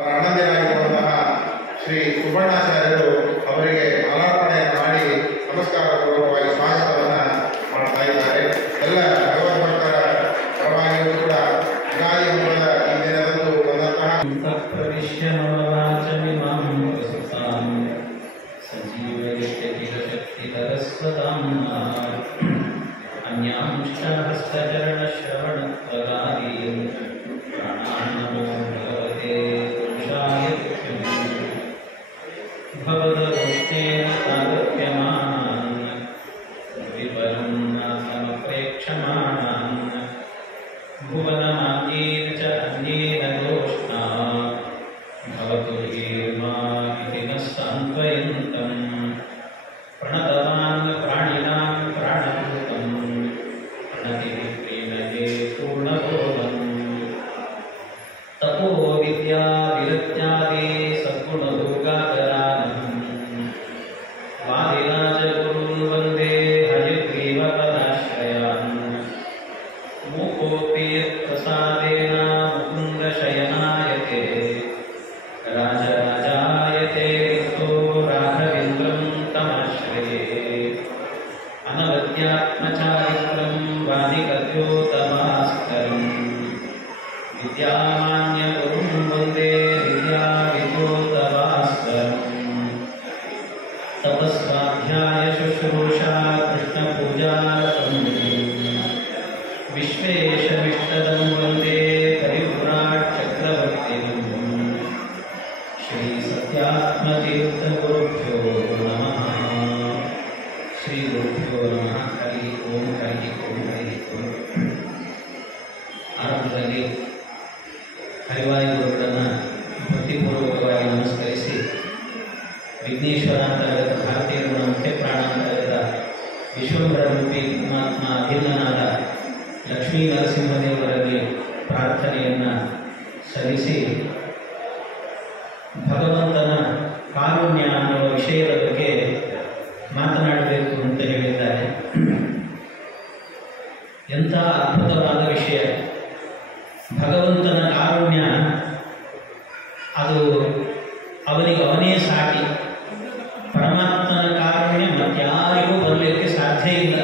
ಅಣ್ಣಂದಿರಾಗಿರುವಂತಹ ಶ್ರೀ ಸುಬ್ಬಣ್ಣಾಚಾರ್ಯರು ಅವರಿಗೆ ಮಾಲಾರ್ಪಣೆಯನ್ನು ಮಾಡಿ ನಮಸ್ಕಾರ ಪೂರ್ವಕವಾಗಿ ಸ್ವಾಗತವನ್ನು ಮಾಡ್ತಾ ಇದ್ದಾರೆ. ಎಲ್ಲ ಭಗವದ್ಭಕ್ತರ ಪರವಾಗಿಯೂ ಕೂಡ ಯುಗಾದಿ ಹಬ್ಬದ ಈ ದಿನದಂದು ಬಂದಂತಹ ಭಗವಂತನ ಕಾರುಣ್ಯ ಅನ್ನುವ ವಿಷಯದ ಬಗ್ಗೆ ಮಾತನಾಡಬೇಕು ಅಂತ ಹೇಳಿದ್ದಾರೆ. ಎಂಥ ಅದ್ಭುತವಾದ ವಿಷಯ! ಭಗವಂತನ ಕಾರುಣ್ಯ ಅದು ಅವನಿಗವನೇ ಸಾಟಿ. ಪರಮಾತ್ಮನ ಕಾರುಣ್ಯ ಮತ್ಯಾರಿಗೂ ಬರಲಿಕ್ಕೆ ಸಾಧ್ಯ ಇಲ್ಲ.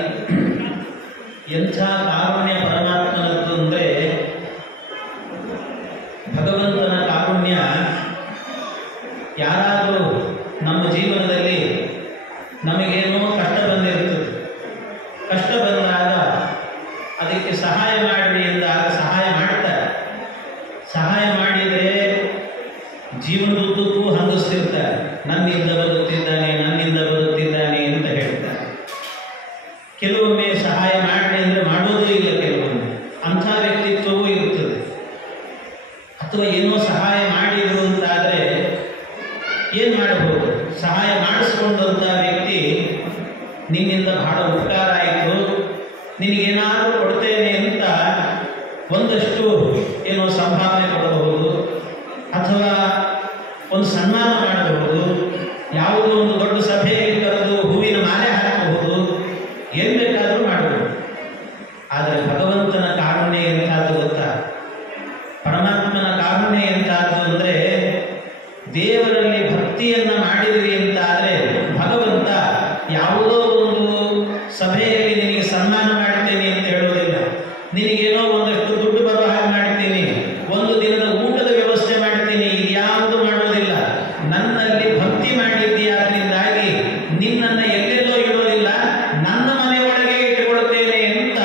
ಎಂಥ ಕಾರುಣ್ಯ ಪರಮಾತ್ಮನದ್ದು ಅಂದರೆ, ಭಗವಂತನ ಕಾರುಣ್ಯ ಯಾರಾದರೂ ನಮ್ಮ ಜೀವನದಲ್ಲಿ ನಮಗೇನೋ ಕಷ್ಟ ಬಂದಿರುತ್ತದೆ. ಕಷ್ಟ ಬಂದಾಗ ಅದಕ್ಕೆ ಸಹಾಯ ಮಾಡಿ ಎಂದಾಗ ಸಹಾಯ ಮಾಡ್ತಾರೆ. ಸಹಾಯ ಮಾಡಿದರೆ ಜೀವನದುದ್ದಕ್ಕೂ ಹಂಗಿಸ್ತಿರ್ತಾರೆ. ನನ್ನಿಂದ ಬದುಕ್ತಿದ್ದಾನೆ, ನನ್ನಿಂದ ಬದುಕ್ತಿದ್ದಾನೆ ಅಂತ ಹೇಳ್ತಾರೆ. ಕೆಲವೊಮ್ಮೆ ಸಹಾಯ ಮಾಡಿ ಅಂದರೆ ಮಾಡೋದೂ ಇಲ್ಲ. ಕೆಲವೊಮ್ಮೆ ಅಂಥ ವ್ಯಕ್ತಿತ್ವವೂ ಇರುತ್ತದೆ. ಅಥವಾ ಏನೋ ಸಹಾಯ ಮಾಡಿದರು ಅಂತಾದರೆ ಏನು ಮಾಡಬಹುದು? ಸಹಾಯ ಮಾಡಿಸ್ಕೊಂಡಂಥ ವ್ಯಕ್ತಿ ನಿನ್ನಿಂದ ಬಹಳ ಉಪಕಾರ ಆಯಿತು, ನಿನಗೇನಾದರೂ ಕೊಡ್ತೇನೆ ಅಂತ ಒಂದಷ್ಟು ಏನೋ ಸಂಭಾವನೆ ಕೊಡಬಹುದು, ಅಥವಾ ಒಂದು ಸನ್ಮಾನ ಮಾಡಬಹುದು, ಯಾವುದೋ ಒಂದು ದೊಡ್ಡ ಸಭೆಯಲ್ಲಿ ಕರೆದು ಹೂವಿನ ಮಾಲೆ ಹಾಕಬಹುದು, ಏನು ಬೇಕಾದರೂ ಮಾಡಬಹುದು. ಆದರೆ ಭಗವಂತನ ಕಾರುಣ್ಯ ಎಂತಾದ್ದು ಗೊತ್ತಾ? ಪರಮಾತ್ಮನ ಕಾರುಣ್ಯ ಎಂತಾದ್ದು ಅಂದರೆ, ದೇವರಲ್ಲಿ ಭಕ್ತಿಯನ್ನು ಮಾಡಿದ್ರಿ ಅಂತಾದರೆ ಭಗವಂತ ಯಾವುದೋ ಒಂದು ಸಭೆಯಲ್ಲಿ ನಿನಗೆ ಸನ್ಮಾನ ಮಾಡ್ತೇನೆ ಅಂತ ಹೇಳೋದಿಲ್ಲ. ನಿನಗೇನೋ ಒಂದಷ್ಟು ದುಡ್ಡು ಬರೋ ಹಾಗೆ ಮಾಡ್ತೀನಿ, ಒಂದು ದಿನದ ಊಟದ ವ್ಯವಸ್ಥೆ ಮಾಡ್ತೀನಿ, ಇದು ಯಾವುದು ಮಾಡೋದಿಲ್ಲ. ನನ್ನಲ್ಲಿ ಭಕ್ತಿ ಮಾಡಿದ್ದೀಯಾದ್ರಿಂದಾಗಿ ನಿನ್ನನ್ನು ಎಲ್ಲೆಲ್ಲೋ ಇಡೋದಿಲ್ಲ, ನನ್ನ ಮನೆಯೊಳಗೆ ಇಟ್ಟುಕೊಳ್ತೇನೆ ಅಂತ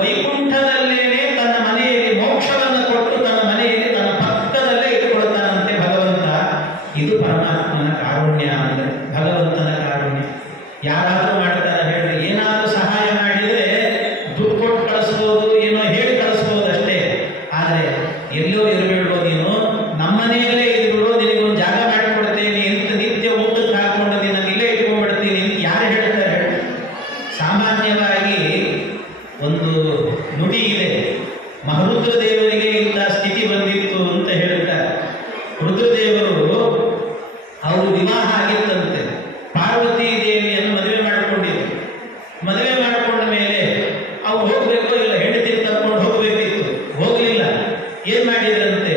ವೈಕುಂಠದಲ್ಲೇನೆ ತನ್ನ ಮನೆಯಲ್ಲಿ ಮೋಕ್ಷವನ್ನು ಕೊಟ್ಟು ತನ್ನ ಮನೆಯಲ್ಲಿ ತನ್ನ ಪಕ್ಕದಲ್ಲೇ ಇಟ್ಟುಕೊಳ್ತಾನಂತೆ ಭಗವಂತ. ಇದು ಪರಮಾತ್ಮನ ಕಾರುಣ್ಯ ಅಂದರೆ, ಭಗವಂತನ ಕಾರುಣ್ಯ. ಯಾರಾದರೂ ಮಾಡ್ತಾರೆ ಹೇಳ್ರಿ, ಏನಾದರೂ ಸಹಾಯ ಮಾಡಿದರೆ ದುಡ್ಡು ಕೊಟ್ಟು ಕಳಿಸ್ಬೋದು, ಏನೋ ಹೇಳಿ ಕಳಿಸ್ಬೋದು ಅಷ್ಟೇ. ಆದರೆ ಎಲ್ಲೋ ಇರಬೇಡೋ, ನೀನು ನಮ್ಮನೆಯಲ್ಲೇ ಇದ್ಬಿಡೋ, ನಿನಗೊಂದು ಜಾಗ ಮಾಡಿಕೊಡ್ತೇನೆ ಅಂತ ನಿತ್ಯ ಊಟಕ್ಕೆ ಹಾಕೊಂಡು ನಿನ್ನನ್ನು ಇಲ್ಲೇ ಇಟ್ಕೊಂಡ್ಬಿಡ್ತೀನಿ ಅಂತ ಯಾರು ಹೇಳ್ತಾರೆ ಹೇಳಿ? ಸಾಮಾನ್ಯವಾಗಿ ಒಂದು ನುಡಿ ಇದೆ, ರುದ್ರದೇವರಿಗೆ ಇಂಥ ಸ್ಥಿತಿ ಬಂದಿತ್ತು ಅಂತ ಹೇಳ್ತಾರೆ. ರುದ್ರದೇವರು ಅವರು ವಿವಾಹ ಆಗಿತ್ತಂತೆ. ಪಾರ್ವತಿ ದೇವಿಯನ್ನು ಮದುವೆ ಮಾಡಿಕೊಂಡಿದ್ರು. ಮದುವೆ ಮಾಡಿಕೊಂಡ ಮೇಲೆ ಅವ್ರು ಹೋಗಬೇಕು ಇಲ್ಲ, ಹೆಂಡತಿನ ಕರ್ಕೊಂಡು ಹೋಗಬೇಕಿತ್ತು, ಹೋಗಲಿಲ್ಲ. ಏನು ಮಾಡಿದ್ರಂತೆ,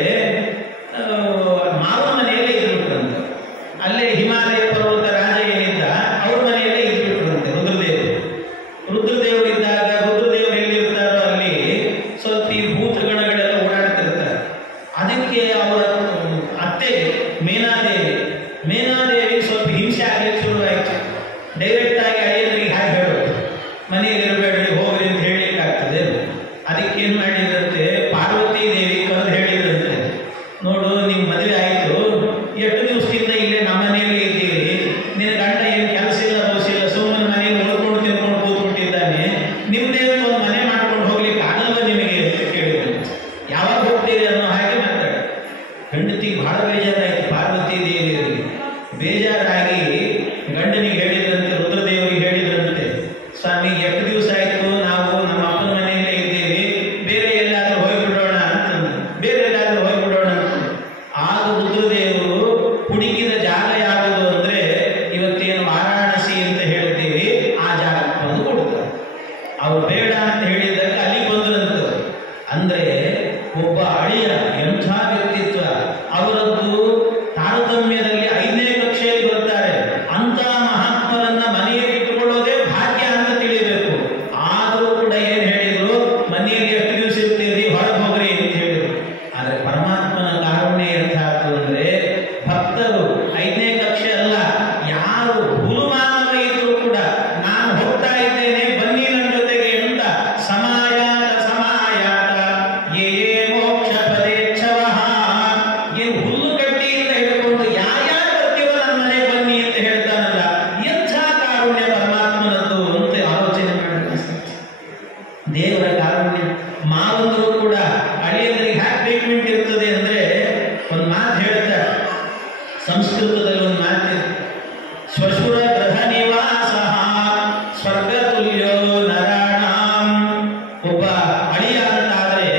ಮದುವೆ ಆಯಿತು, ಎಷ್ಟು ದಿವಸದಿಂದ ಇಲ್ಲೇ ನಮ್ಮ ಮನೆಯಲ್ಲಿ ಇದ್ದೀರಿ, ನಿನ್ನ ಗಂಡ ಏನು ಕೆಲಸ ಇಲ್ಲ ದೋಸಿಲ್ಲ, ಸುಮ್ಮನೆ ಮನೆಯಲ್ಲಿ ಉಳ್ಕೊಂಡು ತಿನ್ಕೊಂಡು ಕೂತ್ಬಿಟ್ಟಿದ್ದಾನೆ, ನಿಮ್ದೇನು ಒಂದು ಮನೆ ಮಾಡ್ಕೊಂಡು ಹೋಗ್ಲಿಕ್ಕೆ ಆಗಲ್ವ ನಿಮಗೆ ಅಂತ ಕೇಳಿದ್ರು. ಯಾವಾಗ ಹೋಗ್ತೀರಿ ಅನ್ನೋ ಹಾಗೆ ಮಾತಾಡ. ಹೆಂಡತಿಗೆ ಬಹಳ ಬೇಜಾರಾಯಿತು ಪಾರ್ವತಿ ದೇವಿಯವರಿಗೆ. ಬೇಜಾರಾಗಿ ಗಂಡನಿಗೆ ಹೇಳಿದ್ರಂತೆ, ರುದ್ರದೇವರಿಗೆ ಹೇಳಿದ್ರಂತೆ, ಸ್ವಾಮಿ ಎಷ್ಟು ದಿವಸ ಆಯಿತು ನಾವು ನಮ್ಮ ಅಪ್ಪನ ಮನೆಯಲ್ಲೇ ಇದ್ದೀವಿ, ಬೇರೆ ಎಲ್ಲಾದರೂ ಹೋಗ್ಬಿಡೋಣ ಅಂತಂದು, ಬೇರೆ ಎಲ್ಲಾದರೂ ಹೋಗ್ಬಿಡೋಣ ಅಂತ. ಆಗ ರುದ್ರದೇವರು ಹುಡುಕಿದ ಜಾಗ ಯಾವುದು ಅಂದ್ರೆ ಇವತ್ತೇನು ವಾರಾಣಸಿ ಅಂತ ಹೇಳ್ತೀವಿ ಆ ಜಾಗಕ್ಕೆ ಬಂದು ಕೊಡ್ತಾರೆ. ಅವ್ರು ಬೇಡ ಅಂತ ಹೇಳಿದ್ದಕ್ಕೆ ಅಲ್ಲಿ ಬಂದ್ರಂತ. ಅಂದ್ರೆ ಒಬ್ಬ ಅಳಿಯ ಎಂಥ ವ್ಯಕ್ತಿತ್ವ ಅವರದ್ದು. ತಾರತಮ್ಯದಲ್ಲಿ 5ನೇ ಕಕ್ಷೆಯಲ್ಲಿ ಬರ್ತಾರೆ. ಅಂತ ಮಹಾತ್ಮರನ್ನ ಮನೆಯಲ್ಲಿ ಇಟ್ಟುಕೊಳ್ಳೋದೇ ಭಾಗ್ಯ ಅಂತ ತಿಳಿಬೇಕು. ಆದರೂ ಕೂಡ ಏನ್ ಹೇಳಿದ್ರು, ಮನೆಯಲ್ಲಿ ಎಷ್ಟು ದಿವಸ ಇರ್ತೀರಿ, ಹೊರಗೆ ಹೋಗ್ರಿ ಅಂತ ಹೇಳಿದ್ರು. ಆದ್ರೆ ಪರಮಾತ್ಮನ ಕಾರುಣ್ಯ ಎಂಥದ್ದು ಅಂದ್ರೆ, ಭಕ್ತರು 5ನೇ ಕಕ್ಷೆ ಅಲ್ಲ, ಯಾರು ಹುಲುಮಾನವ ಇದ್ರು ಕೂಡ ನಾನು ಹೋಗ್ತಾ ಇದ್ದೇನೆ ಬನ್ನಿ ನನ್ನ ಜೊತೆಗೆ ಅಂತ ಸಮಾಯಾತ ಸಮಾಯಾತ ಯೇ ಮೋಕ್ಷ ಪದೇಚ್ಛವಃ, ಏನು ಹುಲ್ಲು ಕಡ್ಡಿಯಿಂದ ಹಿಡ್ಕೊಂಡು ಯಾರ್ಯಾರು ಬರ್ತೀವೋ ನನ್ನ ಮನೆಗೆ ಬನ್ನಿ ಅಂತ ಹೇಳ್ತಾನಲ್ಲ, ಎಂಥ ಕಾರುಣ್ಯ ಪರಮಾತ್ಮನದ್ದು ಅಂತ ಆಲೋಚನೆ ಮಾಡಬೇಕು. ದೇವರ ಕಾರುಣ್ಯ. ಮಾವಂದರು ಕೂಡ ಅಳಿಯಂದರಿಗೆ ಹ್ಯಾಕ್ ಟ್ರೀಟ್ಮೆಂಟ್ ಇರ್ತದೆ ಅಂದ್ರೆ ಒಂದು ಮಾತು ಹೇಳ್ತಾರೆ ಸಂಸ್ಕೃತದಲ್ಲಿ, ಒಂದು ಮಾತು, ಶ್ವಶುರ ಗೃಹ ನಿವಾಸ ಸ್ವರ್ಗತುಲ್ಯೋ ನರಾಣಾಂ. ಒಬ್ಬ ಅಳಿಯ ಅಂತ ಆದ್ರೆ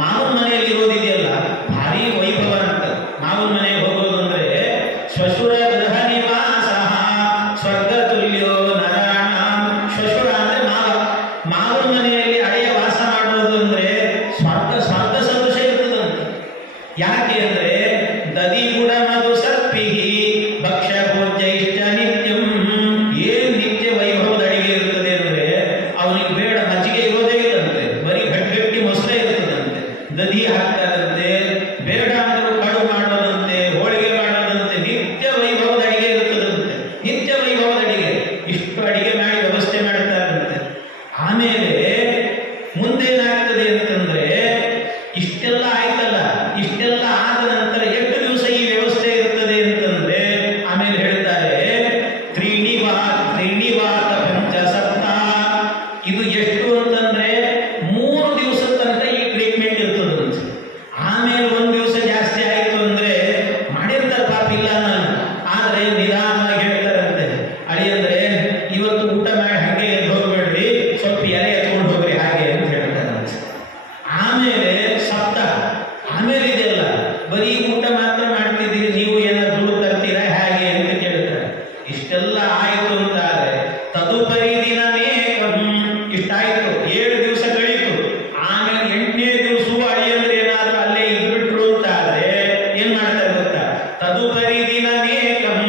ಮಾವನ ಮನೆಯಲ್ಲಿ ಇರೋದಿದೆಯಲ್ಲ ಭಾರಿ ವೈಭವ ಅಂತ. ಮಾವನ ಮನೆಗೆ ಹೋಗೋದು ಅಂದ್ರೆ ಶ್ವಶುರ ಗೃಹ ನಿವಾಸ ಸ್ವರ್ಗತುಲ್ಯೋ ನರಾಣಾಂ. ಶ್ವಶುರ ಅಂದ್ರೆ ಮಾವನ ಮನೆಯಲ್ಲಿ ಅಳಿಯ ವಾಸ ಮಾಡೋದು ಅಂದ್ರೆ ಸ್ವರ್ಗ ಸದೃಶ ಇರ್ತದಂತೆ. ಯಾಕೆ ಅಂದ್ರೆ ದದಿ ಗುಡ ಮಧು ಸರ್ಪಿಹಿ ಭಕ್ಷ್ಯ ಭೋಜ್ಯೈಶ್ಚ ನಿತ್ಯಂ. ಏನ್ ನಿತ್ಯ ವೈಭವದ ಅಡಿಗೆ ಇರ್ತದೆ ಅಂದ್ರೆ ಅವನಿಗೆ ಬೇಡ ಮಜ್ಜಿಗೆ ಇರೋದೇ ಇಲ್ಲಂತೆ, ಬರೀ ಗಟ್ಟಿ ಮೊಸರೇ ಇರ್ತದಂತೆ, ದಧಿ ಹಾಕ್ತಾರಂತೆ, ಬೇಡ ಅಂದ್ರೂ ಕಡು ಮಾಡೋದಂತೆ, ಹೋಳಿಗೆ ಮಾಡೋದಂತೆ, ನಿತ್ಯ ವೈಭವದ ಅಡಿಗೆ ಇರ್ತದಂತೆ. ನಿತ್ಯ ವೈಭವದ ಅಡಿಗೆ ಇಷ್ಟು ಅಡಿಗೆ ಮಾಡಿ ವ್ಯವಸ್ಥೆ ಮಾಡ್ತಾರಂತೆ. ಆಮೇಲೆ ಮುಂದೇನಾಗ್ತದೆ ಅಂತಂದ್ರೆ, ಇಷ್ಟೆಲ್ಲ ಆಯ್ತಲ್ಲ, ಇಷ್ಟೆಲ್ಲ ಆದ ನಂತರ ಎಷ್ಟು ದಿವಸ ಈ ವ್ಯವಸ್ಥೆ ಇರ್ತದೆ ಅಂತಂದ್ರೆ ಆಮೇಲೆ ಹೇಳ್ತಾರೆ ತ್ರೀಣಿವಾತ ಪಂಚ ಸಪ್ತಾಹ. ಇದು ಎಷ್ಟು ಅಂತಂದ್ರೆ 3 ದಿವಸದ ತನಕ ಈ ಟ್ರೀಟ್ಮೆಂಟ್ ಇರ್ತದಂತೆ. ಆಮೇಲೆ 1 ದಿವಸ ಜಾಸ್ತಿ ಆಯ್ತು ಅಂದ್ರೆ ಮಾಡಿರ್ತಾರೆ ಪಾಪ ಇಲ್ಲ ಅನ್ನಲ್ಲ, ಆದ್ರೆ ನಿಧಾನವಾಗಿ ಹೇಳ್ತಾರಂತೆ, ಅಳಿಯಂದ್ರೆ ಇವತ್ತು ಊಟ ಮಾಡಿ ಹಾಗೆ ಎದ್ದು ಹೋಗ್ಬೇಡ್ರಿ, ಸ್ವಲ್ಪ ಎಲೆ ಎತ್ಕೊಂಡು ಹೋಗ್ರಿ ಹಾಗೆ ಅಂತ ಹೇಳ್ತಾರಂತೆ. ಆಮೇಲೆ ಸಪ್ತಾಹ, ಆಮೇಲೆ ಇದೆಲ್ಲ ಬರೀ ಊಟ ಮಾತ್ರ ಮಾಡ್ತಿದ್ದೀರಿ, ನೀವು ಏನಾದ್ರು ದುಡ್ಡು ತರ್ತೀರಾ ಹೇಗೆ ಅಂತ ಕೇಳ್ತಾರೆ. ಇಷ್ಟೆಲ್ಲ ಆಯ್ತು ಅಂತಾದ್ರೆ ತದುಪರಿ ದಿನಮೇಕಂ. ಇಷ್ಟಾಯ್ತು, 7 ದಿವಸ ಕಳೀತು. ಆಮೇಲೆ 8ನೇ ದಿವಸವೂ ಅಳಿಯಂದ್ರೆ ಏನಾದ್ರೂ ಅಲ್ಲೇ ಇದ್ಬಿಟ್ರು ಅಂತಾದ್ರೆ ಏನ್ ಮಾಡ್ತಾರೆ ಗೊತ್ತಾ, ತದುಪರಿ ದಿನಮೇಕಂ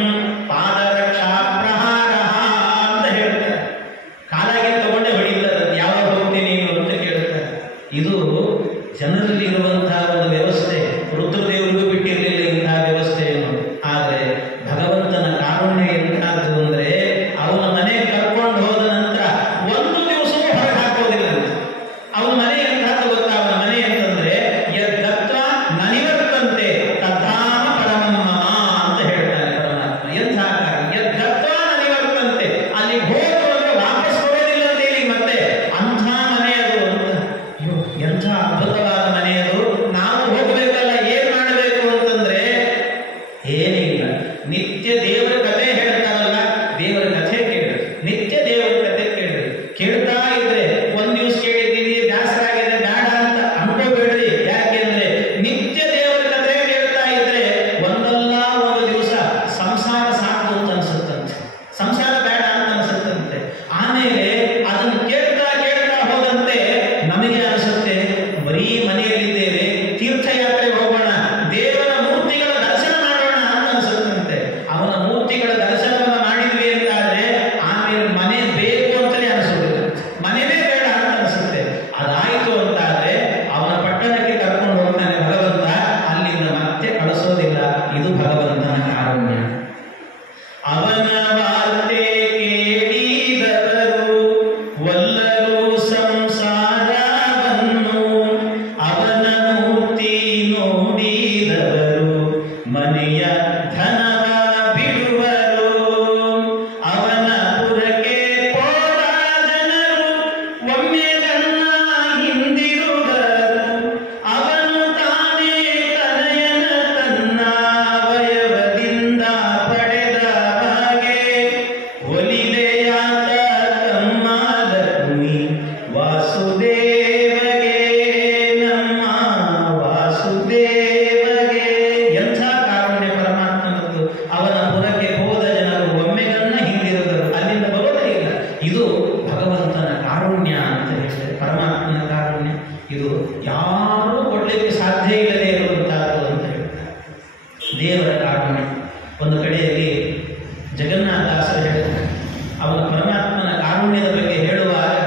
ಪಾದರಕ್ಷಾ ಪ್ರಹಾರ ಅಂತ ಹೇಳ್ತಾರೆ. ಕಾಲಾಗೆ ತಗೊಂಡೆ ಹೊಡಿತಾರೆ, ಯಾವಾಗ ಹೋಗ್ತೀನಿ ನೀನು ಅಂತ ಕೇಳ್ತಾರೆ. ಇದು ಜನರಲ್ಲಿ ಇರುವಂತಹ ಒಂದು ವ್ಯವಸ್ಥೆ. ರುದ್ರದೇವರಿಗೂ ಬಿಟ್ಟಿರಲಿಲ್ಲ ಇಂತಹ ವ್ಯವಸ್ಥೆಯನ್ನು. ಆದರೆ ಭಗವಂತನ ಕಾರುಣ್ಯ ಎಂತಾದ್ದು ಅಂದ್ರೆ, ಅವನ ಮನೆ ಕರ್ಕೊಂಡು ಹೋದ ನಂತರ 1 ದಿವಸವೂ ಹೊರಗೆ ಹಾಕೋದಿಲ್ಲ ಅಂತ. ಅವನ ಮನೆ ಎಂತಾದ್ದು ಗೊತ್ತಾ, ಅವನ ಮನೆ ಅಂತಂದ್ರೆ ಯದ್ಗತ್ವ ನನಿವರ್ತಂತೆ ತದ್ಧಾಮ ಪರಮಂ ಮಮ ಅಂತ ಹೇಳ್ತಾರೆ ಪರಮಾತ್ಮ. ಎಂಥ ಯದ್ಗತ್ವ ನನಿವರ್ತಂತೆ, ಅಲ್ಲಿ ಹೋದ್ರು ಅಂದ್ರೆ ವಾಪಸ್ ಬರೋದಿಲ್ಲ ಅಂತ ಹೇಳಿ ಮತ್ತೆ ಅಂಥ ಮನೆ ಅದು ಅಂತ. ಅಯ್ಯೋ ಎಂಥ ಅದ್ಭುತವಾದ ಮನೆ ಅದು. ನಾವು ಹೋಗ್ಬೇಕಲ್ಲ, ಏನ್ ಮಾಡಬೇಕು ಅಂತಂದ್ರೆ ಏನಿಲ್ಲ, ನಿತ್ಯ ದೇವರ ಕಥೆ ಹೇಳ್ತಾರಲ್ಲ, ದೇವರ ಕಥೆ ಕೇಳ್ರಿ, ನಿತ್ಯ ದೇವರ ಕಥೆ ಕೇಳ್ರಿ. ಕೇಳ್ತಾ ಇದ್ರೆ 1 ದಿವಸ ಕೇಳಿದ್ದೀವಿ ಬೇಸರಾಗಿದೆ ಬೇಡ ಅಂತ ಅನ್ಕೋಬೇಡ್ರಿ. ಯಾಕೆಂದ್ರೆ ನಿತ್ಯ ದೇವರ ಕಥೆ ಕೇಳ್ತಾ ಇದ್ರೆ ಒಂದಲ್ಲ ಒಂದು ದಿವಸ ಸಂಸಾರ ಸಾಕು ಅಂತ ಅನ್ಸುತ್ತಂತೆ, ಸಂಸಾರ ಬೇಡ ಅಂತ ಅನ್ಸುತ್ತಂತೆ. ಆಮೇಲೆ ಅದನ್ನು ಕೇಳ್ತಾ ಕೇಳ್ತಾ ಹೋದಂತೆ ನಮಗೆ ಅನಿಸುತ್ತೆ ಬರೀ ಮನೆಯಲ್ಲಿದ್ದೇವೆ, ತೀರ್ಥಯಾತ್ರೆಗೆ ಹೋಗೋಣ, ದೇವರ ಮೂರ್ತಿಗಳ ದರ್ಶನ ಮಾಡೋಣ ಅಂತ ಅನಿಸುತ್ತಂತೆ. ಅವನ ಮೂರ್ತಿಗಳ ದರ್ಶನವನ್ನು ಮಾಡಿದ್ವಿ ಅಂತಾದ್ರೆ ಆಮೇಲೆ ಮನೆ ಬೇಕು ಅಂತಲೇ ಅನಿಸುತ್ತೆ, ಮನೆಯೇ ಬೇಡ ಅಂತ ಅನಿಸುತ್ತೆ. ಅದಾಯ್ತು ಅಂತಾದ್ರೆ ಅವನ ಪಟ್ಟಣಕ್ಕೆ ಕರ್ಕೊಂಡು ಹೋಗ್ತಾನೆ ಭಗವಂತ, ಅಲ್ಲಿಂದ ಮತ್ತೆ ಕಳಿಸೋದಿಲ್ಲ. ಇದು ಭಗವಂತನ ಕಾರುಣ್ಯ. ಅವನ ವಾರ್ತೆ ಕೇಳಿದವರು ಒಲ್ಲರು ಸಂಸಾರವನ್ನು, ಅವನ ಮೂರ್ತಿ ನೋಡಿದವರು ದೇವರ ಕಾರುಣ್ಯ. ಒಂದು ಕಡೆಯಲ್ಲಿ ಜಗನ್ನಾಥದಾಸರು ಹೇಳಿದ್ದಾರೆ, ಅವನ ಪರಮಾತ್ಮನ ಕಾರುಣ್ಯದ ಬಗ್ಗೆ ಹೇಳುವಾಗ,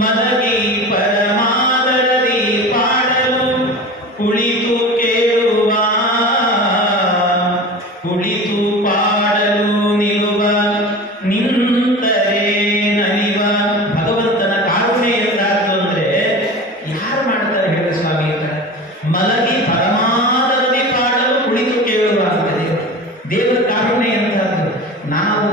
ಮಲಗಿ ಪರಮಾದರದಿ ಪಾಡಲು ಕುಳಿತು ಕೇಳುವ, ಕುಳಿತು ಪಾಡಲು ನಿಲ್ಲುವ, ನಿಂತರೆ ನಲಿವ. ಭಗವಂತನ ಕಾರುಣ್ಯ ಎಂದಾದ್ದು ಅಂದ್ರೆ ಯಾರು ಮಾಡ್ತಾರೆ ಹೇಳಿ ಸ್ವಾಮಿ ಅಂತ? ಮಲಗಿ ಪರಮಾದರದಿ ಪಾಡಲು ಕುಳಿತು ಕೇಳುವ ಅಂತ ದೇವರ ಕಾರುಣ್ಯ ಎಂತಾದ್ದು. ನಾವು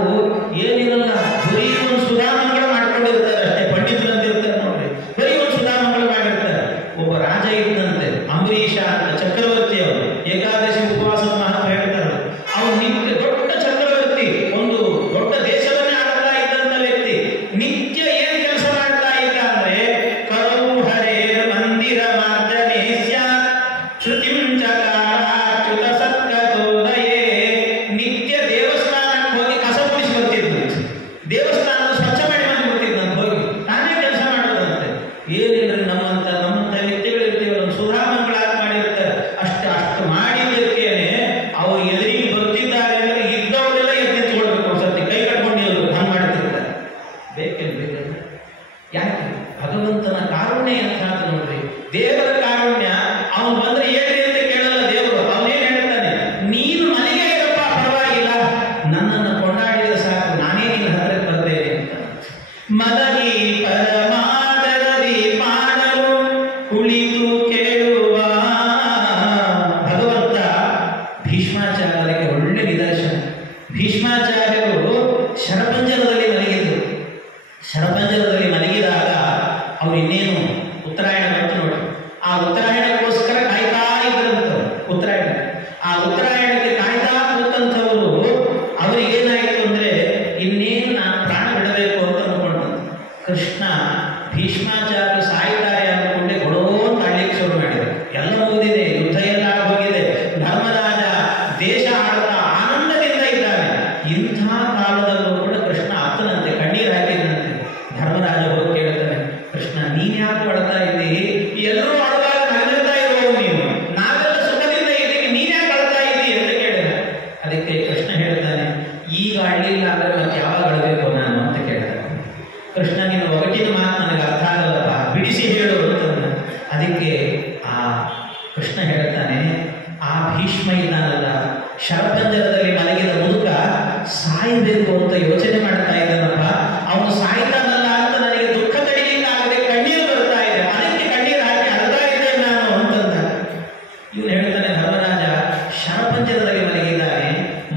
ಏನಿರಲ್ಲ, ಬರೀ ಒಂದು ಸುಧಾಮಂಗಳ ಮಾಡ್ಕೊಂಡಿರ್ತಾರೆ ಅಷ್ಟೇ, ಪಂಡಿತರಂತ ಇರ್ತಾರೆ ನೋಡ್ರಿ, ಬರೀ ಒಂದು ಸುಧಾಮಂಗಳ ಮಾಡಿರ್ತಾರೆ. ಒಬ್ಬ ರಾಜ ಇದ್ದಂತೆ, ಅಂಬರೀಷ ಅಂತ, ಚಕ್ರವರ್ತಿ ಅವರು, ಏಕಾದಶಿ ಉಪವಾಸದ ಮಹತ್ವ ಹೇಳ್ತಾರೆ. ಅವನು ನಿತ್ಯ ದೊಡ್ಡ ಚಕ್ರವರ್ತಿ, ಒಂದು ದೊಡ್ಡ ದೇಶವನ್ನೇ ಆಳ್ತಾ ಇದ್ದಂತ ವ್ಯಕ್ತಿ. ನಿತ್ಯ ಏನ್ ಕೆಲಸ ಮಾಡ್ತಾ ಇದ್ದ ಅಂದ್ರೆ, ಕರು ಹರೇ ಮಂದಿರ ಮಾರ್ಜನೇಸ್ಯ ಶ್ರುತಿಂ ಚಕಾರಾಚ್ಯುತ ಸತ್ಕತೋದಯೇ. ನಿತ್ಯ ದೇವಸ್ಥಾನಕ್ಕೆ ಹೋಗಿ ಕಸ ಗುಡಿಸಿ ಬರ್ತಿದ್ದಂತೆ, ದೇವಸ್ಥಾನದ ಸ್ವಚ್ಛ ಮಾಡಿ ಬಂದು ಬರ್ತಿದ್ದಂತೆ, ಹೋಗಿ ತಾನೇ ಕೆಲಸ ಮಾಡೋದಂತೆ. ಏನಿಲ್ಲ, ನಮ್ಮಂತ ವ್ಯಕ್ತಿಗಳು ಇರ್ತೀವಲ್ಲ, ಒಂದು ಸುಧಾಮಂಗಳಾಗಿ ಮಾಡಿರ್ತಾರೆ ಅಷ್ಟು ಮಾಡಿದ್ದಕ್ಕೇನೆ ಅವ್ರು ಎದುರಿಗೆ ಬರ್ತಿದ್ದಾರೆ ಅಂದ್ರೆ ಇದ್ದವರೆಲ್ಲ ಎತ್ತಿಟ್ಕೊಳ್ಬೇಕು, ಒಂದ್ಸತಿ ಕೈ ಕಟ್ಕೊಂಡಿರ್ಬೇಕು, ಹಂಗೆ ಮಾಡ್ತಿರ್ತಾರೆ. ಬೇಕೇನು ಬೇಕಲ್ಲ? ಯಾಕೆ? ಭಗವಂತನ ಕಾರುಣ್ಯ ಅಂತ ನೋಡ್ರಿ. ದೇವರ ಕಾರುಣ್ಯ, ಅವನು ಬಂದ್ರೆ ಏನ್ರಿ ಅಂತ ಕೇಳಲ್ಲ ದೇವರು. ಅವನೇನ್ ಹೇಳ್ತಾನೆ, ನೀನು ಮನೆಗೆ ಇರಪ್ಪ, ಪರವಾಗಿಲ್ಲ, ನನ್ನನ್ನು ಕೊಂಡಾಡಿದ್ರೆ ಸಾಕು, ನಾನೇ ನಿನ್ನ ಹತ್ರಕ್ಕೆ ಬರ್ತೇನೆ ಅಂತ. ಮಲಗಿ ಪರಮಾದರದಿ ಪಾಡಲು ಕುಳಿತು ಕೇಳುವ. ಭಗವಂತ ಭೀಷ್ಮಾಚಾರ್ಯರಿಗೆ ಒಳ್ಳೆ ನಿದರ್ಶನ. ಭೀಷ್ಮಾಚಾರ್ಯರು ಶರಪಂಜರದಲ್ಲಿ ಮಲಗಿದ್ರು. ಶರಪಂಜರದಲ್ಲಿ ಮಲಗಿದಾಗ ಅವ್ರು ಇನ್ನೇನು ಉತ್ತರಾಯಣ ಬಂತು ನೋಡಿ, ಆ ಉತ್ತರಾಯಣಕ್ಕೋಸ್ಕರ ಕಾಯ್ತಾ ಇದ್ರಂತವ್ರು. ಉತ್ತರಾಯಣ, ಆ ಉತ್ತರಾಯಣಕ್ಕೆ ಕಾಯ್ತಾ ಕೂತಂಥವರು ಅವ್ರಿಗೆ ಏನಾಯಿತು ಅಂದ್ರೆ, ಇನ್ನೇನು ನಾನು ಪ್ರಾಣ ಬಿಡಬೇಕು ಅಂತ ಅನ್ಕೊಂಡ್ರು. ಕೃಷ್ಣ ಭೀಷ್ಮಾಚಾರ್ಯ ಸಾಯ್ತಾರೆ ಅಂದ್ಕೊಂಡೆ ಗೊಡೋ ಅಂತ ಆಡ್ಲಿಕ್ಕೆ ಶುರು ಮಾಡಿದ್ರು. ಎಲ್ಲ ಮುಗಿದಿದೆ, ಯುದ್ಧ ಎಲ್ಲ ಹೋಗಿದೆ, ಧರ್ಮರಾಜ ದೇಶ ಆಳ್ತಾ ಆನಂದದಿಂದ ಇದ್ದಾನೆ. ಇಂಥ ಕಾಲದಲ್ಲೂ ಕೂಡ ಕೃಷ್ಣ ಅತ್ತನಂತೆ ಕಣ್ಣೀರು ಹಾಕಿದಂತೆ. ಧರ್ಮರಾಜ ಹೋಗಿ ಕೇಳ್ತಾನೆ, ಕೃಷ್ಣ ನೀನ್ ಯಾಕೆ ಅಳ್ತಾ ಇದ್ದಿ? ಎಲ್ಲರೂ ಅಳುವಾಗ ನಗರ್ತಾ ಇರುವವು ನೀನು, ನಾವೆಲ್ಲ ಸುಖದಿಂದ ಇದ್ದೀವಿ, ನೀನ್ ಯಾಕೆ ಅಳ್ತಾ ಇದ್ದಿ ಅಂತ ಕೇಳಿದ. ಅದಕ್ಕೆ ಕೃಷ್ಣ ಹೇಳ್ತಾನೆ, ಈಗ ಅಳ್ಳಿಲ್ಲ ಅಂದ್ರೆ ಮತ್ತೆ ಯಾವಾಗ ಅಳಬೇಕು ನಾನು ಅಂತ ಕೇಳ್ತಾನೆ. ಕೃಷ್ಣ, ನಿನ್ನ ಒಗಟಿನ ಮಾತು ನನಗೆ ಅರ್ಥ ಆಗಲ್ಲಪ್ಪ, ಬಿಡಿಸಿ ಹೇಳು ಅಂತಂದ. ಅದಕ್ಕೆ ಆ ಕೃಷ್ಣ ಹೇಳ್ತಾನೆ, ಆ ಭೀಷ್ಮ ಇದ್ದಾನಲ್ಲ, ಶರಪಂಜರದಲ್ಲಿ ಮಲಗಿದ ಮುದುಕ ಸಾಯಬೇಕು ಅಂತ ಯೋಚನೆ ಮಾಡ್ತಾ ಇದ್ದಾನಪ್ಪ, ಅವನು ಸಾಯ್ತಾನಲ್ಲ ಅಂತ ನನಗೆ ದುಃಖ ತಡಿಲಿಕ್ಕಾಗದೆ ಕಣ್ಣೀರು ಬರ್ತಾ ಇದೆ, ಅದಕ್ಕೆ ಕಣ್ಣೀರು ಹಾಕಿ ಅಳ್ತಾ ಇದ್ದೇನೆ ನಾನು ಅಂತಂದ. ಇವನು ಹೇಳ್ತಾನೆ, ಧರ್ಮರಾಜ ಶರಪಂಜರದಲ್ಲಿ ಮಲಗಿದ್ದಾನೆ,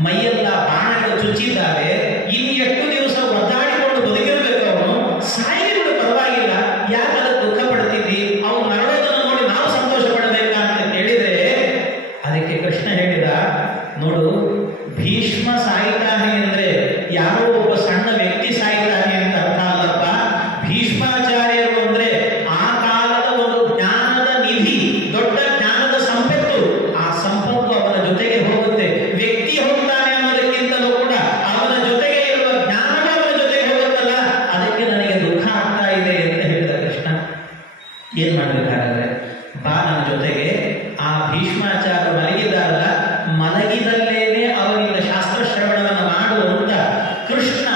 ಮೈಯೆಲ್ಲ ಬಾಣಗಳು ಚುಚ್ಚಿದ್ದಾವೆ, ಇನ್ನು ಎಷ್ಟು ದಿವಸ ಒದ್ದಾಡಿಕೊಂಡು ಬದುಕಿರಬೇಕು, ಅವನು ಸಾಯಿಗಳು ಪರವಾಗಿಲ್ಲ, ಯಾಕೆ ಅದಕ್ಕೆ ದುಃಖ ಪಡ್ತಿದ್ದಿ? ಅವನು ಮರಣೋದನ್ನು ನೋಡಿ ನಾವು ಸಂತೋಷ ಪಡಬೇಕಾ ಅಂತ ಕೇಳಿದ್ರೆ, ಅದಕ್ಕೆ ಕೃಷ್ಣ ಹೇಳಿದ, ನೋಡು, ಭೀಷ್ಮ ಸಾಯ್ತಾನೆ ಅಂದ್ರೆ ಯಾರೋ ಒಬ್ಬ ಸಣ್ಣ ವ್ಯಕ್ತಿ ಸಾಯ್ತಾನೆ ಅಂತ ಅರ್ಥ ಅಲ್ಲಪ್ಪ. ಭೀಷ್ಮಾಚಾರ್ಯರು ಅಂದ್ರೆ ಆ ಕಾಲದ ಒಂದು ಜ್ಞಾನದ ನಿಧಿ, ದೊಡ್ಡ ಜ್ಞಾನದ ಸಂಪತ್ತು. ಆ ಸಂಪತ್ತು ಅವನ ಜೊತೆಗೆ ಹೋಗುತ್ತೆ. ವ್ಯಕ್ತಿ ಹೋಗ್ತಾನೆ ಅನ್ನೋದಕ್ಕಿಂತಲೂ ಕೂಡ ಅವನ ಜೊತೆಗೆ ಇರುವ ಜ್ಞಾನವೇ ಅವನ ಜೊತೆಗೆ ಹೋಗುತ್ತಲ್ಲ, ಅದಕ್ಕೆ ನನಗೆ ದುಃಖ ಆಗ್ತಾ ಇದೆ ಅಂತ ಹೇಳಿದ ಕೃಷ್ಣ. ಏನ್ ಮಾಡ್ಬೇಕಾದ್ರೆ, ಬಾ ನನ್ನ ಜೊತೆಗೆ. ಆ ಭೀಷ್ಮಾಚಾರ್ಯರು ಮಲಗಿದ್ದಾರಲ್ಲ, ಮಲಗಿದಲ್ಲೇನೆ ಅವನಿಂದ ಶಾಸ್ತ್ರ ಶ್ರವಣವನ್ನು ಮಾಡುವಂತ ಕೃಷ್ಣ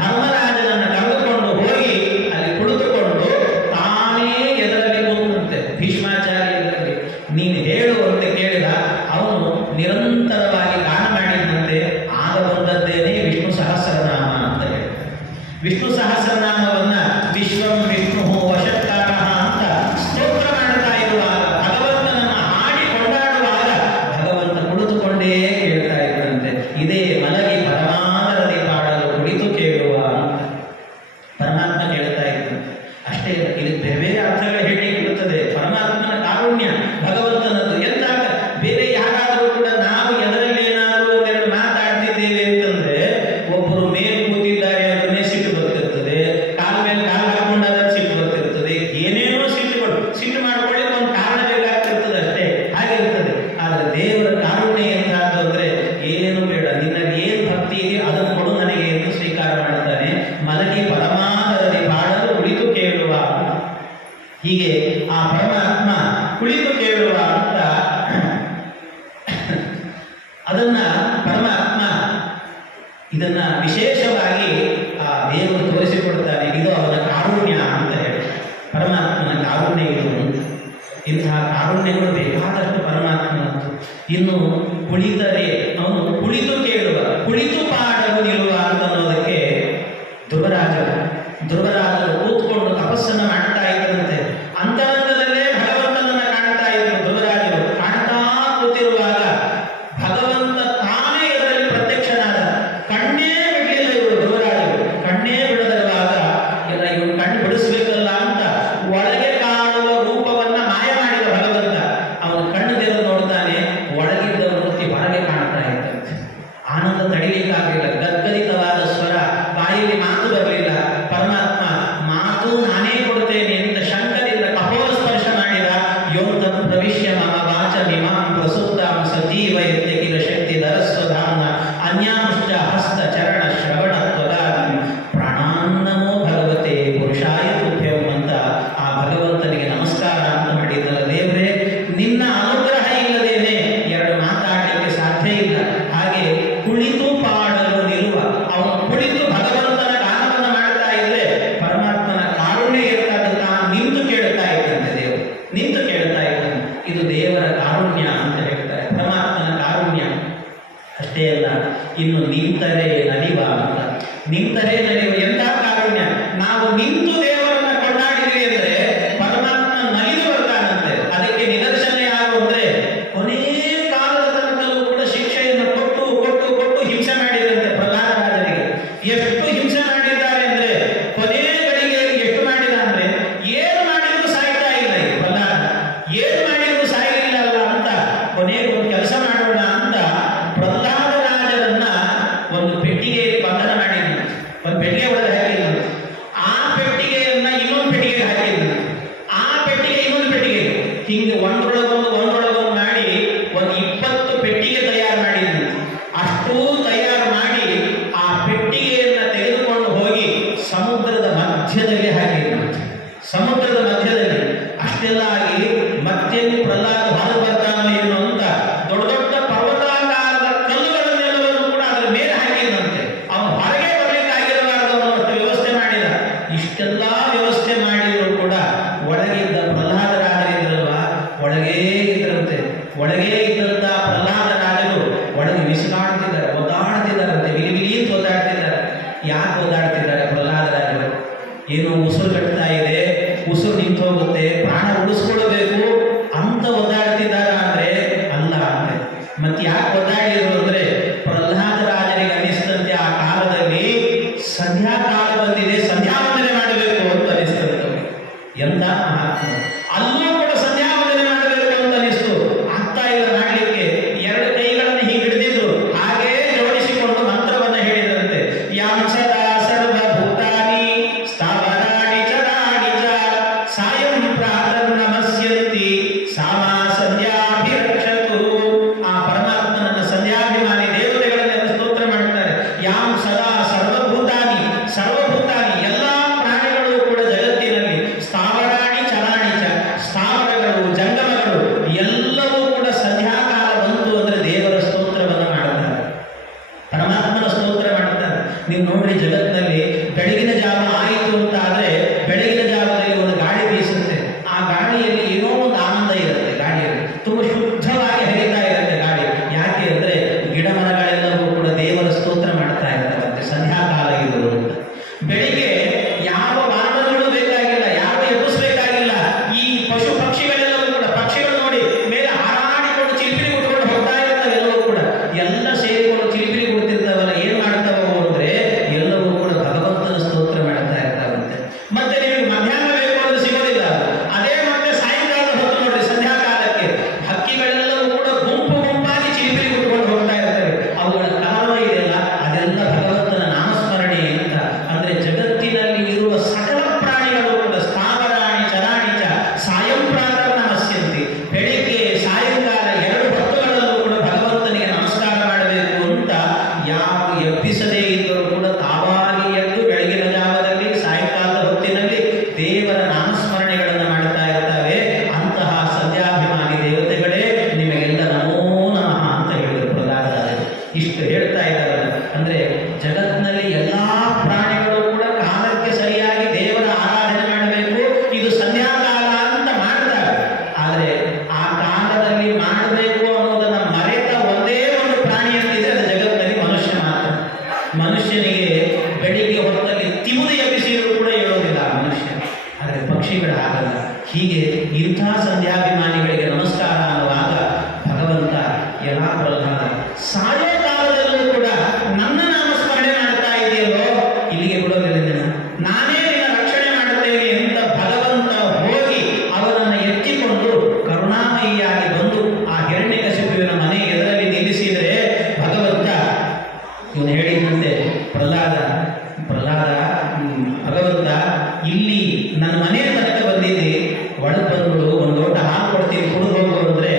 ಧರ್ಮರಾಜನನ್ನು ಕರೆದುಕೊಂಡು ಹೋಗಿ ಅಲ್ಲಿ ಕುಳಿತುಕೊಂಡು ತಾನೇ ಎದರಲ್ಲಿ ಕೂತಂತೆ, ಭೀಷ್ಮಾಚಾರ್ಯ ಎದರಲ್ಲಿ. ನೀನು ಹೇಳು ಅಂತ ಕೇಳಿದ. ಅವನು ನಿರಂತರವಾಗಿ ಗಾನ ಮಾಡಿದಂತೆ ಆಗ ಬಂದದ್ದೇನೆ ವಿಷ್ಣು ಸಹಸ್ರನಾಮ ಅಂತ ಹೇಳಿ. ವಿಷ್ಣು ಸಹಸ್ರನಾಮವನ್ನ ವಿಶ್ವಂ ವಿಷ್ಣು ವಶತ್ಕಾರ ಅಂತ ಸ್ತೋತ್ರ ಮಾಡ್ತಾ ಇರುವಾಗ, ಭಗವಂತನನ್ನು ಹಾಡಿ ಕೊಂಡಾಡುವಾಗ ಭಗವಂತ ಕುಳಿತುಕೊಂಡೇ ಕೇಳ್ತಾ ಇದ್ದಂತೆ. ಇದೇ ಮಲಗಿ ಪರಮಾದರದಿ ಪಾಡಲು ಕುಳಿತು ಕೇಳುವ ಅಂತ ಪರಮಾತ್ಮ ಕೇಳ್ತಾ ಇದ್ದಂತೆ. ಅಷ್ಟೇ ಇಲ್ಲ, ಇದಕ್ಕೆ ಬೇರೆ ಬೇರೆ ಅರ್ಥಗಳು ಹೇಳಲಿಕ್ಕೆ ಇರುತ್ತದೆ. ಪರಮಾತ್ಮನ ಕಾರುಣ್ಯ ಭಗವಂತನದ್ದು ಎಂದಾಗ ಬೇರೆ ಯಾರಾದರೂ ಕೂಡ ನಾವು ಎದರಲ್ಲಿ ಏನಾದರೂ ಒಂದೆರಡು ಮಾತಾಡ್ತಿದ್ದೇವೆ ಅಂತಂದ್ರೆ, ಒಬ್ಬರು ಮೇಲೆ ಕೂತಿದ್ದಾರೆ ಅದನ್ನೇ ಸಿಟ್ಟು ಬರ್ತಿರ್ತದೆ, ಅದನ್ನ ಪರಮಾತ್ಮ ಇದನ್ನ ವಿಶೇಷವಾಗಿ ಆ ದೇವರು ತೋರಿಸಿಕೊಡ್ತಾನೆ. ಇದು ಅವನ ಕಾರುಣ್ಯ ಅಂತ ಹೇಳಿ, ಪರಮಾತ್ಮನ ಕಾರುಣ್ಯ ಇದು. ಇಂತಹ ಕಾರುಣ್ಯಗಳು ಬೇಕಾದಷ್ಟು ಪರಮಾತ್ಮನದ್ದು. ಇನ್ನು ಕುಳಿತರೆ ಅವನು ಕುಳಿತು ಕೇಳುವ, ಕುಳಿತು ಪಾಡಲು ನಿಲ್ಲುವ ಅಂತ ಅನ್ನೋದಕ್ಕೆ ಧ್ರುವರಾಜರು ಕೂತ್ಕೊಂಡು ತಪಸ್ಸನ್ನು ಮಾಡ್ತಾ ಇದ್ದಂತೆ. ಅಂತರಂಗದಲ್ಲೇ ಭಗವಂತನನ್ನ ಕಾಣ್ತಾ ಇದ್ರು ಧ್ರುವರಾಜರು. ಕಾಣ್ತಾ ಕೂತಿರುವಾಗ ಭಗವಂತ ತಾನೇ ಇದರಲ್ಲಿ ಪ್ರತ್ಯಕ್ಷನಾದ. ಕಣ್ಣೇ ಬಿಡಲಿಲ್ಲ ಇವರು ಧ್ರುವರಾಜರು. ಕಣ್ಣೇ ಬಿಡದಿರುವಾಗ ಎಲ್ಲ ಇವರು ಕಣ್ಣು ಬಿಡಿಸ್ಬೇಕಲ್ಲ ಅಂತ ಒಳಗೆ ಕಾಣುವ ರೂಪವನ್ನ ಮಾಯ ಮಾಡಿದ ಭಗವಂತ. ಅವನು ಕಣ್ಣು ತೆರೆದು ನೋಡ್ತಾನೆ, ಒಳಗಿದ್ದ ಮೂರ್ತಿ ಹೊರಗೆ ಕಾಣ್ತಾ ಇದ್ದಂತೆ. ಆನಂದ ತಡಿಲಿಕ್ಕಾಗಲಿಲ್ಲ. ಗದ್ಗದಿತವಾದ ಸ್ವರ, ಬಾಯಲ್ಲಿ ಮಾತು ಬರಲಿಲ್ಲ. ಪರಮಾತ್ಮ ಮಾತು ನಾನೇ ಕೊಡ್ತೇನೆ ಅಂತ ಶಂಕರಿಂದ ಕಪೋಲ ಸ್ಪರ್ಶ ಮಾಡಿದ. ಯೋಂತ ಪ್ರವಿಶ್ಯ ಮಮ ವಾಚ ನಿಮಾಂ ಪ್ರಸುಪ್ತಾಂ ಸಜೀವಯತ್ಯ ಕಿಲ ಶಕ್ತಿ ಧರಸ್ವಧಾಮ್ನ ಅನ್ಯಾಂಶ್ಚ ಹಸ್ತ ಚರಣ ಶ್ರವಣ ತ್ವಗಾದಿ ಪ್ರಾಣಾನ್ನಮೋ ಭಗವತೆ ಪುರುಷಾಯ ತುಭ್ಯಂ ಅಂತ ಆ ಭಗವಂತನಿಗೆ ನಮಸ್ಕಾರ ಅಂತ ಮಾಡಿದ್ದಲ್ಲ. ದೇವರೇ, ನಿನ್ನ ಅನುಗ್ರಹ ಇಲ್ಲದೇನೆ ಎರಡು ಮಾತಾಡಲಿಕ್ಕೆ ಸಾಧ್ಯ ಇಲ್ಲ. ಹಾಗೆ ಕುಳಿತು ಪಾಡಲು ನಿಲ್ಲುವ, ಅವನು ಕುಳಿತು ಭಗವಂತನ ಗಾನವನ್ನು ಮಾಡ್ತಾ ಇದ್ರೆ ಪರಮಾತ್ಮನ ಕಾರುಣ್ಯ ಇರ್ತಾಗ ತಾನು ನಿಂತು ಕೇಳ್ತಾ ಇದ್ದಂತೆ. ದೇವರು ನಿಂತು ಕೇಳ್ತಾ ಇದ್ದಾನೆ. ಇದು ದೇವರ ಕಾರುಣ್ಯ ಅಂತ ಹೇಳ್ತಾರೆ, ಪರಮಾತ್ಮನ ಕಾರುಣ್ಯ. ಅಷ್ಟೇ ಅಲ್ಲ, ಇನ್ನು ನಿಂತರೆ ನಲಿವ ಅಂತ. ನಿಂತರೆ ನಲಿವ ಎಂಥ ಕಾರುಣ್ಯ! ನಾವು ನಿಂತು ದೇವರನ್ನ ಕೊಂಡಾಡಿದ್ವಿ ಅಂದ್ರೆ ಪರಮಾತ್ಮ ನಲಿದು ಬರ್ತಾನಂತೆ. ಅದಕ್ಕೆ ನಿದರ್ಶನ ಯಾರು ಅಂದ್ರೆ, ಕೊನೇ ಕಾಲದ ತನಕಲ್ಲೂ ಕೂಡ ಶಿಕ್ಷೆಯನ್ನು ಕೊಟ್ಟು ಕೊಟ್ಟು ಕೊಟ್ಟು ಹಿಂಸೆ ಮಾಡಿದಂತೆ ಪ್ರಹ್ಲಾದರಾಜನಿಗೆ. ಎಷ್ಟು ಹಿಂಸೆ ಮಾಡಿದ್ದಾರೆ ಅಂದ್ರೆ, ಕೊನೆ ಗಳಿಗೆಯಲ್ಲಿ ಎಷ್ಟು ಮಾಡಿದ ಅಂದ್ರೆ, ಏನು ಮಾಡಿದ್ರು ಸಾಯ್ತಾ ಇಲ್ಲ ಈ ಪ್ರಹ್ಲಾದ. ಏನು ಮಾಡಿದ್ರು ಸಾಯಲಿಲ್ಲ ಅಲ್ಲ ಅಂತ ಕೊನೆಗೆ ಒಂದು ಕೆಲಸ ಮಾಡೋಣ ಅಂತ ಪ್ರಹ್ಲಾದರಾಜರನ್ನ ಒಂದು ಪೆಟ್ಟಿಗೆಯಲ್ಲಿ ಬಂಧನ ಮಾಡಿದ್ರು. ಒಂದು ಪೆಟ್ಟಿಗೆ ಒಳಗೆ ಹಾಕಿದ್ರು. ಆ ಪೆಟ್ಟಿಗೆಯನ್ನ ಇನ್ನೊಂದು ಪೆಟ್ಟಿಗೆಗೆ ಹಾಕಿದ್ರು. ಆ ಪೆಟ್ಟಿಗೆ ಇನ್ನೊಂದು ಪೆಟ್ಟಿಗೆ, ಹಿಂಗೆ ಒಂದರೊಳಗೊಂದು ಮಾಡಿ ಒಂದು 20 ಪೆಟ್ಟಿಗೆ ತಯಾರು ಮಾಡಿದ್ರು. ಅಷ್ಟೂ ತಯಾರು ಮಾಡಿ ಆ ಪೆಟ್ಟಿಗೆಯನ್ನ ತೆಗೆದುಕೊಂಡು ಹೋಗಿ ಸಮುದ್ರದ ಮಧ್ಯದಲ್ಲಿ ಹಾಕಿದ್ರು. ಸಮುದ್ರದ ಮಧ್ಯದಲ್ಲಿ ಅಷ್ಟೆಲ್ಲ ಆಗಿ ಮತ್ತೆ ಪ್ರಹ್ಲಾದ ಹೊರಗೆ ಬರ್ತಾನೋ ಏನು ಅಂತ ದೊಡ್ಡ ದೊಡ್ಡ ಪರ್ವತಾಕಾರದ ಕಲ್ಲುಗಳನ್ನೆಲ್ಲವನ್ನು ಕೂಡ ಅದರ ಮೇಲೆ ಹಾಕಿದಂತೆ. ಅವನು ಹೊರಗೆ ಬರಲಿಕ್ಕಾಗಿರಬಾರದು ಅನ್ನೋಷ್ಟು ವ್ಯವಸ್ಥೆ ಮಾಡಿದ. ಇಷ್ಟೆಲ್ಲ ವ್ಯವಸ್ಥೆ ಮಾಡಿದ್ರು ಕೂಡ ಒಳಗಿದ್ದ ಪ್ರಹ್ಲಾದರಾಜರಿದ್ರಲ್ವಾ, ಒಳಗೇ ಇದ್ರಂತೆ. ಒಳಗೇ ಇದ್ದಂತ ಪ್ರಹ್ಲಾದರಾಜರು ಒಳಗೆ ಬಿಸಿಲಾಡ್ತಿದ್ದಾರೆ, ಒದ್ದಾಡ್ತಿದ್ದಾರಂತೆ, ವಿಲಿ ಅಂತ ಒದ್ದಾಡ್ತಿದ್ದಾರೆ. ಯಾಕೆ ಒದ್ದಾಡ್ತಿದ್ದಾರೆ ಪ್ರಹ್ಲಾದರಾಜರು? ಏನು ಉಸಿರು ಕಟ್ತಾ ಇದೆ, ಉಸಿರು ನಿಂತು ಹೋಗುತ್ತೆ, ಪ್ರಾಣ ಉಳಿಸ್ಕೊಳ್ಬೇಕು ಅಂತ ಒದ್ದಾಡ್ತಿದ್ದಾರ ಅಂದ್ರೆ ಅಲ್ಲ ಅಂದ್ರೆ. ಮತ್ತೆ ಯಾಕೆ ಒದ್ದಾಡಿದ್ರು ಅಂದ್ರೆ, ಪ್ರಹ್ಲಾದರಾಜರಿಗೆ ಅನ್ನಿಸ್ತಂತೆ ಆ ಕಾಲದಲ್ಲಿ ಸಂಧ್ಯಾ ಕಾಲ ಬಂದಿದೆ, ಸಂಧ್ಯಾ ವಂದನೆ ಮಾಡಬೇಕು ಅಂತ ಅನಿಸ್ತಂತೆ. ಎಂತ ಮಹಾತ್ಮ! ಅಲ್ಲೂ ಕೂಡ ಸಂಧ್ಯಾ ವಂದನೆ ಮಾಡಬೇಕು ಅಂತ ಅನಿಸ್ತು. ಆಗ್ತಾ ಇಲ್ಲ ಮಾಡ್ಲಿಕ್ಕೆ. ಎರಡು ಕೈಗಳನ್ನು ಹೀಗೆ ಹಿಡಿದಿದ್ರು, ಹಾಗೇ ಜೋಡಿಸಿಕೊಂಡು ಮಂತ್ರವನ್ನ ಹೇಳಿದ್ರಂತೆ. ಯಾಂ ಸದಾ ಸರ್ವಭೂತಾನಿ ಸ್ಥಾವರಾಣಿ ಚರಾಣಿ ಚ ಸಾಯಂ ಪ್ರಾತರ್ ನಮಸ್ಯಂತಿ ಸಾಮಾ ಸಂಧ್ಯಾಭಿರಕ್ಷತು. ಆ ಪರಮಾತ್ಮನನ್ನ ಸಂಧ್ಯಾಭಿವಂದನೆ ಸಾಯೋ ಕಾಲದಲ್ಲೂ ಕೂಡ ನನ್ನ ನಾಮಸ್ಮರಣೆ ಮಾಡ್ತಾ ಇದೆಯಲ್ಲೋ ಇಲ್ಲಿಗೆ ಬಿಡೋದಿಲ್ಲ ನಿನ್ನ, ನಾನೇ ನಿನ್ನ ರಕ್ಷಣೆ ಮಾಡುತ್ತೇನೆ ಅಂತ ಭಗವಂತ ಹೋಗಿ ಅವರನ್ನು ಎತ್ತಿಕೊಂಡು ಕರುಣಾಮಯಿಯಾಗಿ ಬಂದು ಆ ಹಿರಣ್ಯಕಶಿಪುವಿನ ಮನೆ ಎದುರಲ್ಲಿ ನಿಲ್ಲಿಸಿದರೆ ಭಗವಂತ ಇವನು ಹೇಳಿದಂತೆ ಪ್ರಹ್ಲಾದ ಭಗವಂತ ಇಲ್ಲಿ ನನ್ನ ಮನೆ ತನಕ ಬಂದಿದ್ದಿ, ಒಳಗೆ ಬಂದ್ಬಿಡು, ಒಂದು ಲೋಟ ಹಾಲು ಕೊಡ್ತೀನಿ ಕುಡಿದು ಹೋಗು ಅಂದ್ರೆ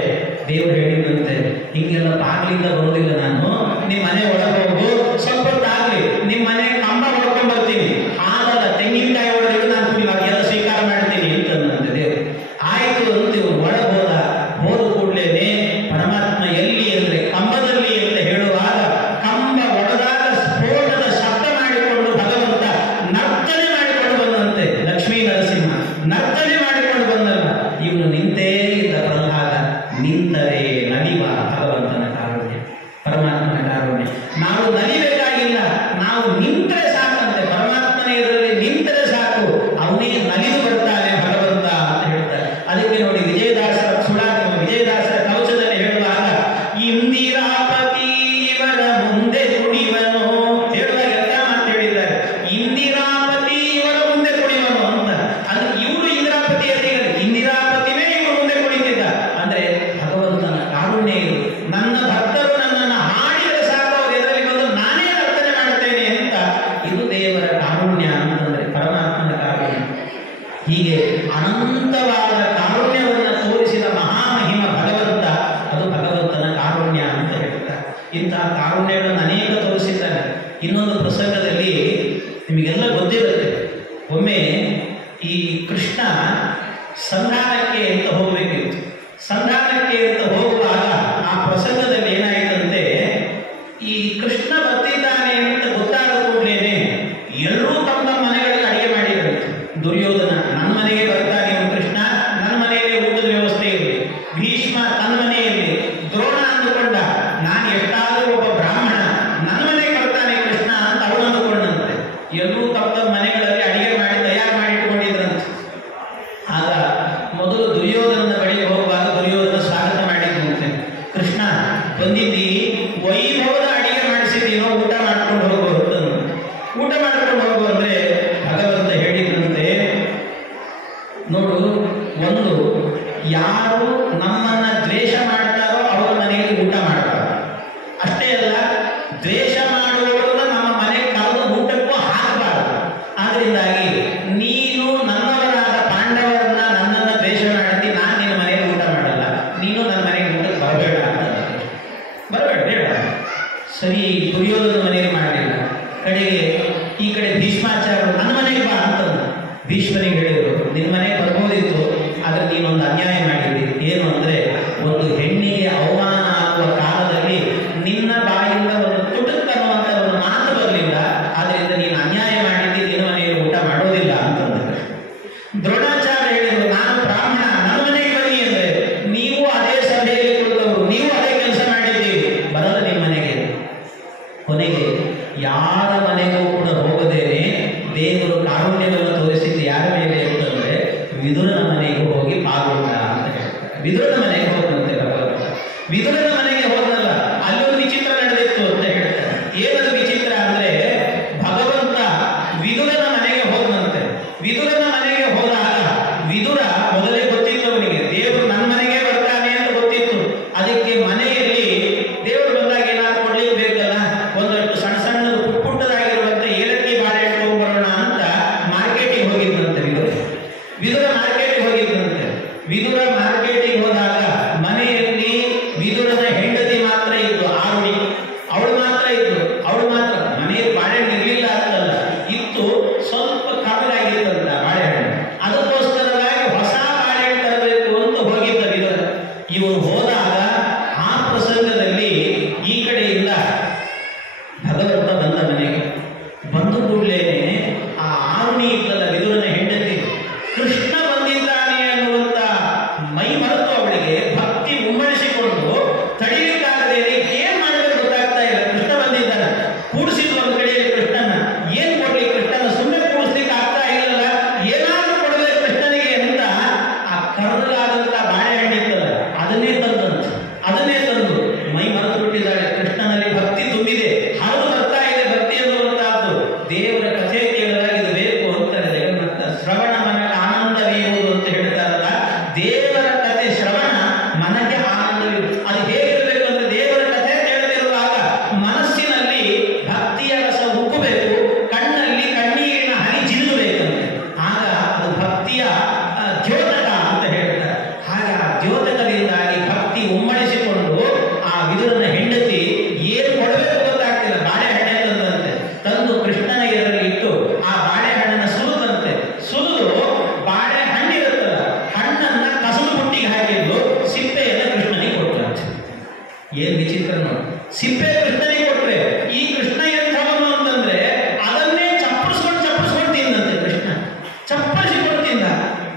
ದೇವರು ಹೇಳಿದಂತೆ ಹಿಂಗೆಲ್ಲ ಬಾಗಿಲಿಂದ ಬರೋದಿಲ್ಲ ನಾನು, ನಿಮ್ಮ ಮನೆ ಒಳಗೆ ಹೋಗು, ಸ್ವಲ್ಪ ಹೊತ್ತಾಗ್ಲಿ ನಿಮ್ಮ ಮನೆ ಕಂಬ ಹೊಡ್ಕೊಂಡ್ ಬರ್ತೀನಿ, ಹಾಲಲ್ಲ ತೆಂಗಿನಕಾಯಿ ಒಳಗೆ ನಾನು ಎಲ್ಲ ಸ್ವೀಕಾರ ಮಾಡ್ತೀನಿ ಅಂತಂದಂತೆ ದೇವರು. ಆಯ್ತು ಅಂತ ಇವ್ರು ಒಳಗೆ ಹೋದ ಕೂಡಲೇ ಪರಮಾತ್ಮ ಎಲ್ಲಿ ಅಂದ್ರೆ ಕಂಬದಲ್ಲಿ ಅಂತ ಹೇಳುವಾಗ ಕಂಬ ಒಡೆದಾಗ ಸ್ಫೋಟದ ಶಬ್ದ ಮಾಡಿಕೊಂಡು ಭಗವಂತ ನರ್ತನೆ ಮಾಡಿಕೊಂಡು ಬಂದಂತೆ. ಲಕ್ಷ್ಮೀ ನರಸಿಂಹ ನರ್ತನೆ ಮಾಡಿಕೊಂಡು ಬಂದಲ್ಲ, ಇವನು ನಿಂತೇ ಇದ್ದ ಪ್ರಹ್ಲಾದ ನಿಂತರೆ ನಲಿವ ಭಗವಂತನ ಕಾರುಣ್ಯ, ಪರಮಾತ್ಮನ ಕಾರುಣ್ಯ. ನಾವು ನಲಿಬೇಕಾಗಿಲ್ಲ, ನಾವು ನಿಂತರೆ ಸಾಕಂತೆ, ಪರಮಾತ್ಮನ ಎದುರಲ್ಲಿ ನಿಂತರೆ ಸಾಕು, ಅವನೇ ನಲಿದು ಬರ್ತಾನೆ ಭಗವಂತ ಅಂತ ಹೇಳ್ತಾರೆ. ಅದಕ್ಕೆ ನೋಡಿ ವಿಜಯದಾಸರ ವಿಜಯದಾಸರ ಕವಚದಲ್ಲಿ ಹೇಳುವಾಗ ಇಂದಿರಾಪತಿ ಇವರ ಮುಂದೆ ಕುಣಿವನು ಹೇಳುವಾಗ ಎಲ್ಲ ಮಾತು ಹೇಳಿದ್ದಾರೆ. ಇಂದಿರಾಪತಿ ಇವರ ಮುಂದೆ ಕುಣಿವನು ಅಂತ, ಅಂದ್ರೆ ಇವರು ಇಂದಿರಾಪತಿಯಲ್ಲಿ ಇಂದಿರಾಪತಿನೇ ಇವರು ಮುಂದೆ ಕುಣಿತಿದ್ದ ಅಂದ್ರೆ ಭಗವಂತನ ಕಾರುಣ್ಯ ಇದು. ನನ್ನ ಭಕ್ತರು ನನ್ನನ್ನು ಹಾಡಿದರೆ ಸಾಕು, ಅವರು ಎದುರಲ್ಲಿ ಬಂದು ನಾನೇ ನರ್ತನೆ ಮಾಡ್ತೇನೆ ಅಂತ, ಇದು ದೇವರ ಕಾರುಣ್ಯ ಅಂತಂದ್ರೆ ಪರಮಾತ್ಮನ ಕಾರುಣ್ಯ. ಹೀಗೆ ಅನಂತವಾದ ಕಾರುಣ್ಯವನ್ನು ತೋರಿಸಿದ ಮಹಾಮಹಿಮ ಭಗವಂತ, ಅದು ಭಗವಂತನ ಕಾರುಣ್ಯ ಅಂತ ಹೇಳ್ತಾರೆ. ಇಂತಹ ಕಾರುಣ್ಯಗಳನ್ನು ಅನೇಕ ತೋರಿಸಿದ್ದಾರೆ. ಇನ್ನೊಂದು ಪ್ರಸಂಗದಲ್ಲಿ ನಿಮಗೆಲ್ಲ ಗೊತ್ತಿರುತ್ತೆ, ಒಮ್ಮೆ ಈ ಕೃಷ್ಣ ಸಂಧಾನಕ್ಕೆ ಅಂತ ಹೋಗಬೇಕಿತ್ತು. ಸಂಧಾನಕ್ಕೆ ಅಂತ ಹೋಗುವಾಗ ಆ ಪ್ರಸಂಗದಲ್ಲಿ ಏನಾಯಿತಂತೆ, ಈ ಕೃಷ್ಣ ಬರ್ತಿದ್ದಾನೆ ಅಂತ ಗೊತ್ತಾದ ಕೂಡಲೇ ಎಲ್ಲರೂ ತಮ್ಮ ಮನೆಗಳಲ್ಲಿ ಅಡಿಗೆ ಮಾಡಿರಂತೆ. ದುರ್ಯೋಧನ ನನ್ನ ಮನೆಗೆ ಬರ್ತಾನೆ ಕೃಷ್ಣ, ನನ್ನ ಮನೆಯಲ್ಲಿ ಊಟದ ವ್ಯವಸ್ಥೆ ಇರಲಿ. ಭೀಷ್ಮ ತನ್ನ ಮನೆಯಲ್ಲಿ, ದ್ರೋಣ ಅಂದುಕೊಂಡ ನಾನು ಎಷ್ಟಾದರೂ ಒಬ್ಬ ಬ್ರಾಹ್ಮಣ, ನನ್ನ ಮನೆಗೆ ಬರ್ತಾನೆ ಕೃಷ್ಣ ಅಂತ ಅವನು ಅಂದುಕೊಂಡಂತೆ. ಎಲ್ಲರೂ ತಮ್ಮ ಮನೆಗಳಲ್ಲಿ ಅಡಿಗೆ ಮಾಡಿ ತಯಾರು ಮಾಡಿಟ್ಕೊಂಡಿದ್ರಂತೆ. ಆಗ ಮೊದಲು ದುರ್ಯೋಧನನ ಬಳಿಗೆ ಹೋಗುವಾಗ ದುರ್ಯೋಧನ ಸ್ವಾಗತ ಮಾಡಿದ್ದಂತೆ. ಕೃಷ್ಣ ಬಂದಿದ್ದಿ, ವೈಭವದ ಅಡಿಗೆ ಮಾಡಿಸಿದ್ದೀನೋ, ಊಟ ಮಾಡ್ಕೊಂಡು ಹೋಗು ಅಂತ. ಊಟ ಮಾಡ್ಕೊಂಡು ಹೋಗು ಅಂದ್ರೆ ಭಗವಂತ ಹೇಳಿದಂತೆ, ನೋಡು, ಒಂದು ಯಾರು ನಮ್ಮನ್ನ ದ್ವೇಷ ಮಾಡ್ತಾರೋ ಅವರ ಮನೆಯಲ್ಲಿ ಊಟ ಮಾಡ್ತಾರೋ, ಅಷ್ಟೇ ಅಲ್ಲ ದ್ವೇಷ ಮಾಡುವವರನ್ನ ನಮ್ಮ ಮನೆಗೆ ಕರೆದು ಊಟಕ್ಕೂ ಹಾಕಬಾರದು. ಆದ್ರಿಂದಾಗಿ ನೀನು ನನ್ನವರಾದ ಪಾಂಡವರನ್ನ ನನ್ನನ್ನು ದ್ವೇಷ ಮಾಡ್ತಿ, ನಾನು ನಿನ್ನ ಮನೆಯಲ್ಲಿ ಊಟ ಮಾಡಲ್ಲ, ನೀನು ನನ್ನ ಮನೆಗೆ ಊಟಕ್ಕೆ ಬರಬೇಡ ಅಂತ. ಬರಬೇಡ ಬೇಡ. ಸರಿ, ದುರ್ಯೋಧನ ಮನೆಯಲ್ಲಿ ಮಾಡಲಿಲ್ಲ. ಕಡೆಗೆ ಈ ಕಡೆ ಭೀಷ್ಮಾಚಾರ್ಯರು ನನ್ನ ಮನೆಗೆ ಬಾ ಅಂತಂದು ಭೀಷ್ಮನಿಗೆ ಹೇಳಿದರು, ನಿನ್ನ ಮನೆಗೆ ಬರ್ಬೋದಿತ್ತು, ಆದರೆ ನೀನೊಂದು ಅನ್ಯಾಯ ಮಾಡಿದ್ದಿ. ಏನು ಅಂದರೆ, ಒಂದು ಹೆಣ್ಣಿಗೆ ಅವಮಾನ ಆಗುವ ಕಾಲದಲ್ಲಿ ನಿನ್ನ ಬಾಯಿಂದ ಒಂದು ತುಟುಕ್ ಅನ್ನುವಂಥ ಒಂದು ಮಾತು ಬರಲಿಲ್ಲ, ಆದ್ದರಿಂದ ನೀನು ಅನ್ಯಾಯ ಮಾಡಿದ್ದಿ, ನಿನ್ನ ಮನೆಯಲ್ಲಿ ಊಟ ಮಾಡೋದಿಲ್ಲ ಅಂತಂದ್ರೆ. ದ್ರೋಣಾಚಾರ್ಯ ಹೇಳಿದರು, ನಾನು ಬ್ರಾಹ್ಮಣ, ನನ್ನ ಮನೆಗೆ ಬನ್ನಿ ಅಂದರೆ, ನೀವು ಅದೇ ಸಭೆಯಲ್ಲಿ ಕುಳಿತವರು, ನೀವು ಅದೇ ಕೆಲಸ ಮಾಡಿದ್ದೀವಿ, ಬರಲ್ಲ ನಿಮ್ಮ ಮನೆಗೆ. ಕೊನೆಗೆ ಯಾರ ಮನೆಗೂ ಕೂಡ ಹೋಗದೇನೆ ದೇವರು ಕಾರುಣ್ಯವನ್ನು ತೋರಿಸಿದ್ದು ಯಾರ ಮೇಲೆ ಅಂತಂದ್ರೆ ವಿದುರನ ಮನೆಗೆ ಹೋಗಿ ಪಾಲ್ಗೊಂಡ ಅಂತ ಹೇಳ್ತಾರೆ. ವಿದುರನ ಮನೆಗೆ ಹೋದಂತೆ ಭಗವಂತ. ವಿದುರನ ಮನೆಗೆ ಹೋದಲ್ಲ, ಅಲ್ಲೊಂದು ವಿಚಿತ್ರ ನಡೆದಿತ್ತು ಅಂತ ಹೇಳ್ತಾರೆ. ಏನದು ವಿಚಿತ್ರ ಅಂದ್ರೆ, ಭಗವಂತ ವಿದುರನ ಮನೆಗೆ ಹೋದಂತೆ. ವಿದುರನ ಮನೆಗೆ ಹೋದಾಗ ವಿದುರ ಮೊದಲೇ ಗೊತ್ತಿತ್ತು ಅವನಿಗೆ, ದೇವರು ನನ್ನ ಮನೆಗೆ ಬರ್ತಾನೆ ಅಂತ ಗೊತ್ತಿತ್ತು. ಅದಕ್ಕೆ ಮನೆಯಲ್ಲಿ ದೇವರು ಬಂದಾಗ ಏನಾದ್ರು ಕೊಡ್ಲಿಕ್ಕೆ ಬೇಕಲ್ಲ, ಒಂದಷ್ಟು ಸಣ್ಣ ಸಣ್ಣದು ಪುಟ್ಟದಾಗಿರುವಂತ ಏಲಕ್ಕಿ ಬಾಳೆಹಣ್ಣು ತಗೊಂಡ್ಬರೋಣ ಅಂತ ಮಾರ್ಕೆಟಿಗೆ ಹೋಗಿದ್ದಂತೆ ವಿದುರ ಮಾರ್ಕೆಟಿಗೆ ಹೋಗಿದ್ದಂತೆ. ವಿದುರ ಮಾರ್ಕೆಟಿಗೆ ಹೋದಾಗ ಮನೆಯಲ್ಲಿ ವಿದುರದ ಹೆಂಡತಿ ಏನು ಕೊಡಬೇಕು ಗೊತ್ತಾಗ್ತಿಲ್ಲ, ಬಾಳೆಹಣ್ಣೆ ತಂದಂತೆ. ತಂದು ಕೃಷ್ಣನ ಎದುರಲ್ಲಿ ಇಟ್ಟು ಆ ಬಾಳೆಹಣ್ಣನ್ನು ಸುಲಿದಂತೆ. ಸುಲಿದು ಬಾಳೆಹಣ್ಣಿರುತ್ತಲ್ಲ, ಹಣ್ಣನ್ನ ಕಸಲು ಬುಟ್ಟಿಗೆ ಹಾಕಿದ್ದು ಸಿಪ್ಪೆಯನ್ನು ಕೃಷ್ಣನಿಗೆ ಕೊಟ್ಟಂತೆ. ಏನ್ ವಿಚಿತ್ರ ನೋಡಿ, ಸಿಪ್ಪೆ ಕೃಷ್ಣನಿಗೆ ಕೊಟ್ರೆ ಈ ಕೃಷ್ಣ ಎಂಥವನು ಅಂತಂದ್ರೆ ಅದನ್ನೇ ಚಪ್ಪರಿಸ್ಕೊಂಡು ತಿಂದಂತೆ. ಕೃಷ್ಣ ಚಪ್ಪರಿಸಿಕೊಂಡು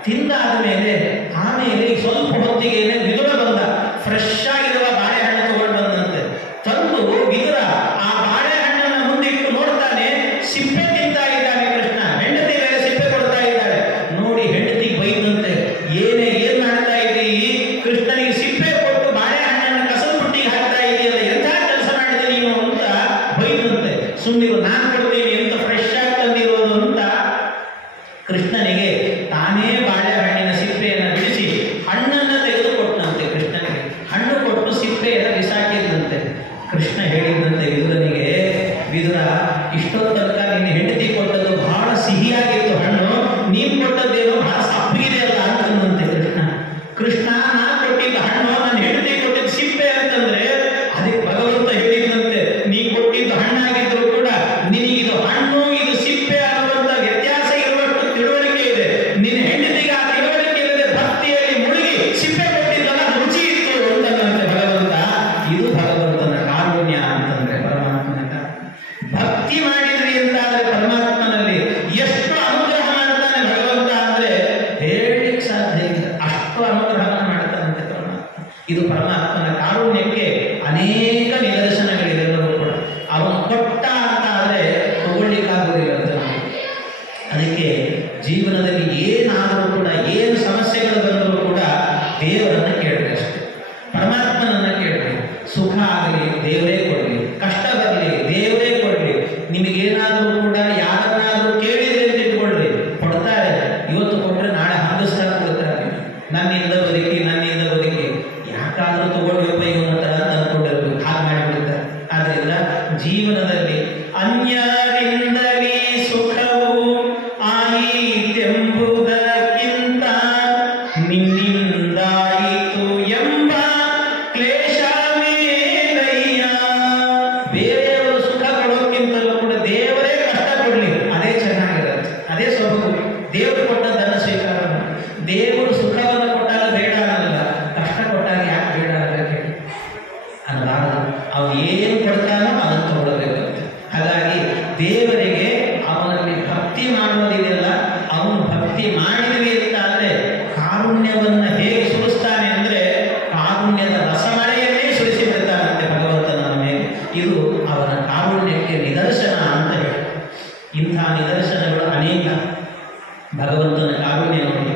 ತಿಂದಾದ ಮೇಲೆ ಆಮೇಲೆ ಸ್ವಲ್ಪ ಹೊತ್ತಿಗೆ ವಿದುರ ಬಂದ, ಫ್ರೆಶ್ ಆಗಿರುವ ಬಾಳೆಹಣ್ಣು ತಗೊಂಡು ಬಂದಂತೆ. ತಂದು ವಿದುರ ಆ ಬಾಳೆಹಣ್ಣನ್ನ ಮುಂದಿಟ್ಟು ನೋಡ್ತಾನೆ, ಸಿಪ್ಪೆ ತಿಂತಾ ಇದ್ದಾನೆ ಕೃಷ್ಣ. ಹೆಂಡತಿ ಮೇಲೆ ಸಿಪ್ಪೆ ಕೊಡ್ತಾ ಇದ್ದಾಳೆ. ನೋಡಿ ಹೆಂಡತಿಗೆ ಬೈದಂತೆ, ಏನ್ ಮಾಡ್ತಾ ಇದ್ದೀರಿ, ಕೃಷ್ಣನಿಗೆ ಸಿಪ್ಪೆ ಕೊಟ್ಟು ಬಾಳೆಹಣ್ಣನ್ನು ಕಸದ ಬುಟ್ಟಿಗೆ ಹಾಕ್ತಾ ಇದೆಯಲ್ಲ, ಎಂಥ ಕೆಲಸ ಮಾಡಿದೆ ನೀನು ಅಂತ ಬೈದಂತೆ. ಸುಮ್ಮನಿರು, ನಾನು ಕೊಡ್ತೀನಿ ಅಂತ ಫ್ರೆಶ್ ಆಗಿ ತಂದಿರೋದು ಅಂತ ಕೃಷ್ಣನಿಗೆ ತಾನೇ ಬಾಳೆಹಣ್ಣಿನ ಸಿಪ್ಪೆಯನ್ನು ಬಿಡಿಸಿ ಹಣ್ಣನ್ನು ತೆಗೆದುಕೊಟ್ಟಂತೆ. ಕೃಷ್ಣನಿಗೆ ಹಣ್ಣು ಕೊಟ್ಟು ಸಿಪ್ಪೆಯನ್ನು ಬಿಸಾಕಿದಂತೆ. ಕೃಷ್ಣ ಹೇಳಿದಂತೆ ವಿದುರನಿಗೆ, ವಿದುರ, ಇಷ್ಟೊಂದು ತನಕ ನಿನ್ನ ಹೆಂಡತಿ ಕೊಟ್ಟದ್ದು ಬಹಳ ಸಿಹಿಯಾಗಿತ್ತು ಹಣ್ಣು, ನೀನು ಕೊಟ್ಟದ್ದೇನೋ ಬಹಳ ಸಪ್ಪಗಿದೆ ಅಲ್ಲ ಅಂತಂದಂತೆ. ಕೃಷ್ಣ ನಾನು ಕೊಟ್ಟಿದ್ದ ಹಣ್ಣು ನನ್ನ ಹೆಂಡತಿ ಕೊಟ್ಟಿದ್ದ ಸಿಪ್ಪೆ ಅಂತಂದ್ರೆ ಅದಕ್ಕೆ ಭಗವಂತ ಹೇಳಿದಂತೆ, ನೀ ಕೊಟ್ಟಿದ್ದು ಹಣ್ಣಾಗಿದ್ರು ಕೂಡ ನಿನಗಿದು ಹಣ್ಣು ಇದು ಸಿಪ್ಪೆ ಅನ್ನುವಂಥ ವ್ಯತ್ಯಾಸ ಇರುವಷ್ಟು ತಿಳುವಳಿಕೆ ಇದೆ. ನಿನ್ನ ಹೆಂಡತಿಗೆ ಆ ತಿಳುವಳಿಕೆ ಇಲ್ಲದೆ ಭಕ್ತಿಯಲ್ಲಿ ಮುಳುಗಿ ಸಿಪ್ಪೆ ಕೊಟ್ಟಿದ್ದಲ್ಲ, ಅದು ರುಚಿ ಇತ್ತು ಅಂತಂದಂತೆ ಭಗವಂತ. ಇದು ಭಗವಂತನ ಕಾರುಣ್ಯ ಅಂತಂದ್ರೆ, ಪರಮಾತ್ಮನ ಭಕ್ತಿ ಮಾಡಿದ್ರಿ ಅಂತಾದ್ರೆ ಪರಮಾತ್ಮನಲ್ಲಿ ಎಷ್ಟು ಅನುಗ್ರಹ ಮಾಡ್ತಾನೆ ಭಗವಂತ ಅಂದ್ರೆ ಹೇಳಲಿಕ್ಕೆ ಸಾಧ್ಯ ಇಲ್ಲ. ಅಷ್ಟು ಅನುಗ್ರಹವನ್ನು ಮಾಡ್ತಾನಂತೆ ಪರಮಾತ್ಮ. ಇದು ಪರಮಾತ್ಮನ ಕಾರುಣ್ಯಕ್ಕೆ ಅನೇಕ ನಿದರ್ಶನಗಳಿವೆಲ್ಲವೂ ಕೂಡ. ಅವನು ಕೊಟ್ಟ ಅಂತ ಆದರೆ ತಗೊಳ್ಳಿಕ್ಕಾಗುವುದಿಲ್ಲ ಅಂತ ನಮಗೆ. ಅದಕ್ಕೆ ಜೀವನದಲ್ಲಿ ಏನಾದರೂ ಕೂಡ, ಏನು ಸಮಸ್ಯೆಗಳು ಬಂದರೂ ಕೂಡ ದೇವರನ್ನ ಕೇಳಬೇಕಷ್ಟೆ, ಪರಮಾತ್ಮನನ್ನ ಕೇಳಬೇಕು. ಸುಖ ಆಗಲಿ ದೇವರೇ ಕೊಡಲಿ, ಕಷ್ಟ ಬರಲಿ ದೇವರೇ ಕೊಡಲಿ. ನಿಮಗೇನಾದರೂ ಕೂಡ ಯಾರನ್ನಾದರೂ ಕೇಳಿದ್ರೆ ಅಂತ ಇಟ್ಕೊಳ್ರಿ, ಕೊಡ್ತಾರೆ. ಇವತ್ತು ಕೊಟ್ಟರೆ ನಾಳೆ ಹಂಗಿಸ್ತಾ ಕೊಡ್ತಾರೆ. ನನ್ನಿಂದ ಬದುಕಿ ಯಾಕಾದರೂ ತಗೊಳ್ಬೇಕು ಇವನ ಹತ್ರ ಅಂತ ಅಂದ್ಕೊಂಡಿರ್ಬೇಕು, ಹಾಗೆ ಮಾಡಿಬಿಡ್ತಾರೆ. ಆದ್ರಿಂದ ಜೀವನದಲ್ಲಿ ಅನ್ಯರಿಂದಲೇ ಸುಖವು ಆಯಿತೆಂಬುದಕ್ಕಿಂತ ನಿನ್ನಿಂದಾಯಿತು ಎಂಬ ಕ್ಲೇಶವೇ ದಯ್ಯ. ಬೇರೆಯವರು ಸುಖ ಕೊಡೋಕ್ಕಿಂತಲೂ ಕೂಡ ದೇವರೇ ಕಷ್ಟ ಕೊಡ್ಲಿ, ಅದೇ ಚೆನ್ನಾಗಿರುತ್ತೆ, ಅದೇ ಸೊಬಗು. ದೇವರು ಕೊಟ್ಟದ್ದನ್ನು ಸ್ವೀಕಾರ ಮಾಡಿ. ದೇವರು ಸುಖವನ್ನು ಕೊಟ್ಟಾಗ ಬೇಡ ಅನ್ನಲ್ಲ, ಕಷ್ಟ ಕೊಟ್ಟಾಗ ಯಾಕೆ ಬೇಡ ಹೇಳಿ ಅನ್ನಬಾರದು. ಅವನು ಏನು ಕೊಡ್ತಾನೋ ಅದನ್ನು ತಗೊಳ್ಬೇಕಂತೆ. ಹಾಗಾಗಿ ದೇವರಿಗೆ ಅವನಲ್ಲಿ ಭಕ್ತಿ ಮಾಡೋದಿದೆಯಲ್ಲ, ಅವನು ಭಕ್ತಿ ಮಾಡಿದ್ವಿ ಅಂತ ಅಂದ್ರೆ ಕಾರುಣ್ಯವನ್ನ ಹೇಗೆ ಸುರಿಸ್ತಾನೆ ಅಂದ್ರೆ ಕಾರುಣ್ಯದ ರಸಮಳೆಯನ್ನೇ ಸುರಿಸಿ ಬಿಡ್ತಾನಂತೆ ಭಗವಂತನ ಮೇಲೆ. ಇದು ಅವನ ಕಾರುಣ್ಯಕ್ಕೆ ನಿದರ್ಶನ ಅಂತ ಹೇಳಿ. ಇಂಥ ನಿದರ್ಶನಗಳು ಅನೇಕ. ಭಗವಂತನ ಕಾರುಣ್ಯ ನೋಡಿ,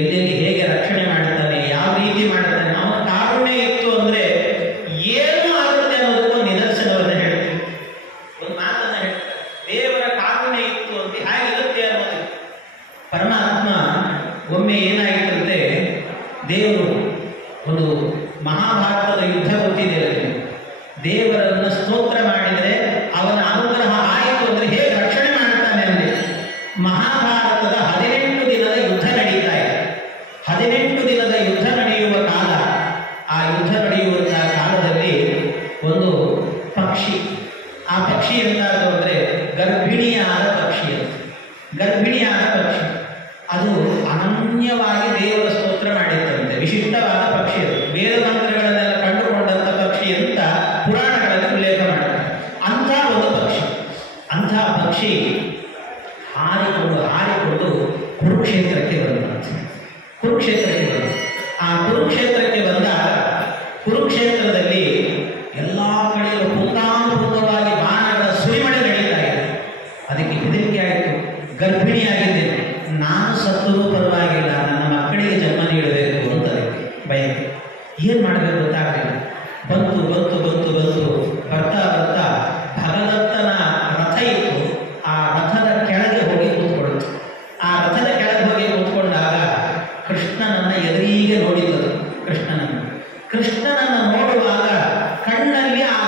ಎಲ್ಲೆಲ್ಲಿ ಹೇಗೆ ರಕ್ಷಣೆ ಮಾಡ್ತಾನೆ, ಯಾವ ರೀತಿ ಮಾಡ್ತಾನೆ. ಅವನ ಕಾರುಣ್ಯ ಇತ್ತು ಅಂದ್ರೆ ಏನು ಆಗುತ್ತೆ ಅನ್ನೋದಕ್ಕೂ ನಿದರ್ಶನವನ್ನು ಹೇಳ್ತೀವಿ. ಒಂದು ಮಾತನ್ನ ಹೇಳ್ತಾರೆ, ದೇವರ ಕಾರುಣ್ಯ ಇತ್ತು ಅಂತ ಹೇಗಿರುತ್ತೆ ಅನ್ನೋದು. ಪರಮಾತ್ಮ ಒಮ್ಮೆ ಏನಾಗಿತ್ತಂತೆ, ದೇವರು ಒಂದು ಮಹಾಭಾರತದ ಯುದ್ಧ ಗೊತ್ತಿದೆ, ದೇವರನ್ನ ಸ್ತೋತ್ರ ಮಾಡಿದರೆ ಅವನ ಅನುಗ್ರಹ ಆಯಿತು ಅಂದ್ರೆ ಹೇಗೆ ರಕ್ಷಣೆ ಮಾಡ್ತಾನೆ ಅಂದ್ರೆ, ಮಹಾಭಾರತದ 18 ದಿನದ ಯುದ್ಧ ನಡೀತಾ ಇದೆ. 18 ದಿನದ ಯುದ್ಧ ನಡೆಯುವ ಕಾಲ. ಆ ಯುದ್ಧ ನಡೆಯುವಂತಹ ಕಾಲದಲ್ಲಿ ಒಂದು ಪಕ್ಷಿ, ಆ ಪಕ್ಷಿ ಎಂತಾದ್ರು ಅಂದ್ರೆ ಗರ್ಭಿಣಿಯಾದ ಪಕ್ಷಿ ಅಂತ. ಗರ್ಭಿಣಿಯಾದ ಪಕ್ಷಿ ಅದು ಅನನ್ಯವಾಗಿ ದೇವರ ಸ್ತೋತ್ರ ಮಾಡಿತ್ತಂತೆ. ವಿಶಿಷ್ಟವಾದ ಪಕ್ಷಿ ಅದು. ವೇದ ಮಂತ್ರಗಳನ್ನೆಲ್ಲ ಕಂಡುಕೊಂಡಂಥ ಪಕ್ಷಿ ಅಂತ ಪುರಾಣಗಳಲ್ಲಿ ಉಲ್ಲೇಖ ಮಾಡ್ತಾರೆ. ಅಂಥ ಒಂದು ಪಕ್ಷಿ, ಅಂಥ ಪಕ್ಷಿ ಹಾರಿಕೊಂಡು ಕುರುಕ್ಷೇತ್ರಕ್ಕೆ ಬಂದಂತೆ. ಕುರುಕ್ಷೇತ್ರಕ್ಕೆ ಬಂದ. ಆ ಕುರುಕ್ಷೇತ್ರಕ್ಕೆ ಬಂದಾಗ ಕುರುಕ್ಷೇತ್ರದಲ್ಲಿ ಎಲ್ಲ ಕಡೆಯೂ ಪುಂಗಾನುಪುಂಗವಾಗಿ ಬಾಣಗಳ ಸುರಿಮಳೆ ನಡೀತಾ ಇದೆ. ಅದಕ್ಕೆ ಹೆದರಿಕೆ ಆಯಿತು. ಗರ್ಭಿಣಿಯಾಗಿದ್ದೇನೆ, ನಾನು ಸತ್ತರೂ ಪರವಾಗಿಲ್ಲ, ನನ್ನ ಮಕ್ಕಳಿಗೆ ಜನ್ಮ ನೀಡಬೇಕು ಅಂತ ಅದಕ್ಕೆ ಬಯಕೆ. ಏನು ಮಾಡಬೇಕು ಗೊತ್ತಾಗಲಿಲ್ಲ. ಬಂತು ಬರ್ತಾ ಭಗವಂತನ ರಥ ಇತ್ತು. ಆ ರಥದ ಕೆಳಗೆ ಹೋಗಿ ಕೂತ್ಕೊಳ್ಳುತ್ತೆ. ಆ ರಥದ ಕೆಳಗೆ ಹೋಗಿ ಕೂತ್ಕೊಂಡಾಗ ಕೃಷ್ಣನನ್ನ ಎದುರಿಗೆ ನೋಡಿದ್ದು. ಕೃಷ್ಣನನ್ನು ನೋಡುವಾಗ ಕಣ್ಣಲ್ಲಿ ಆ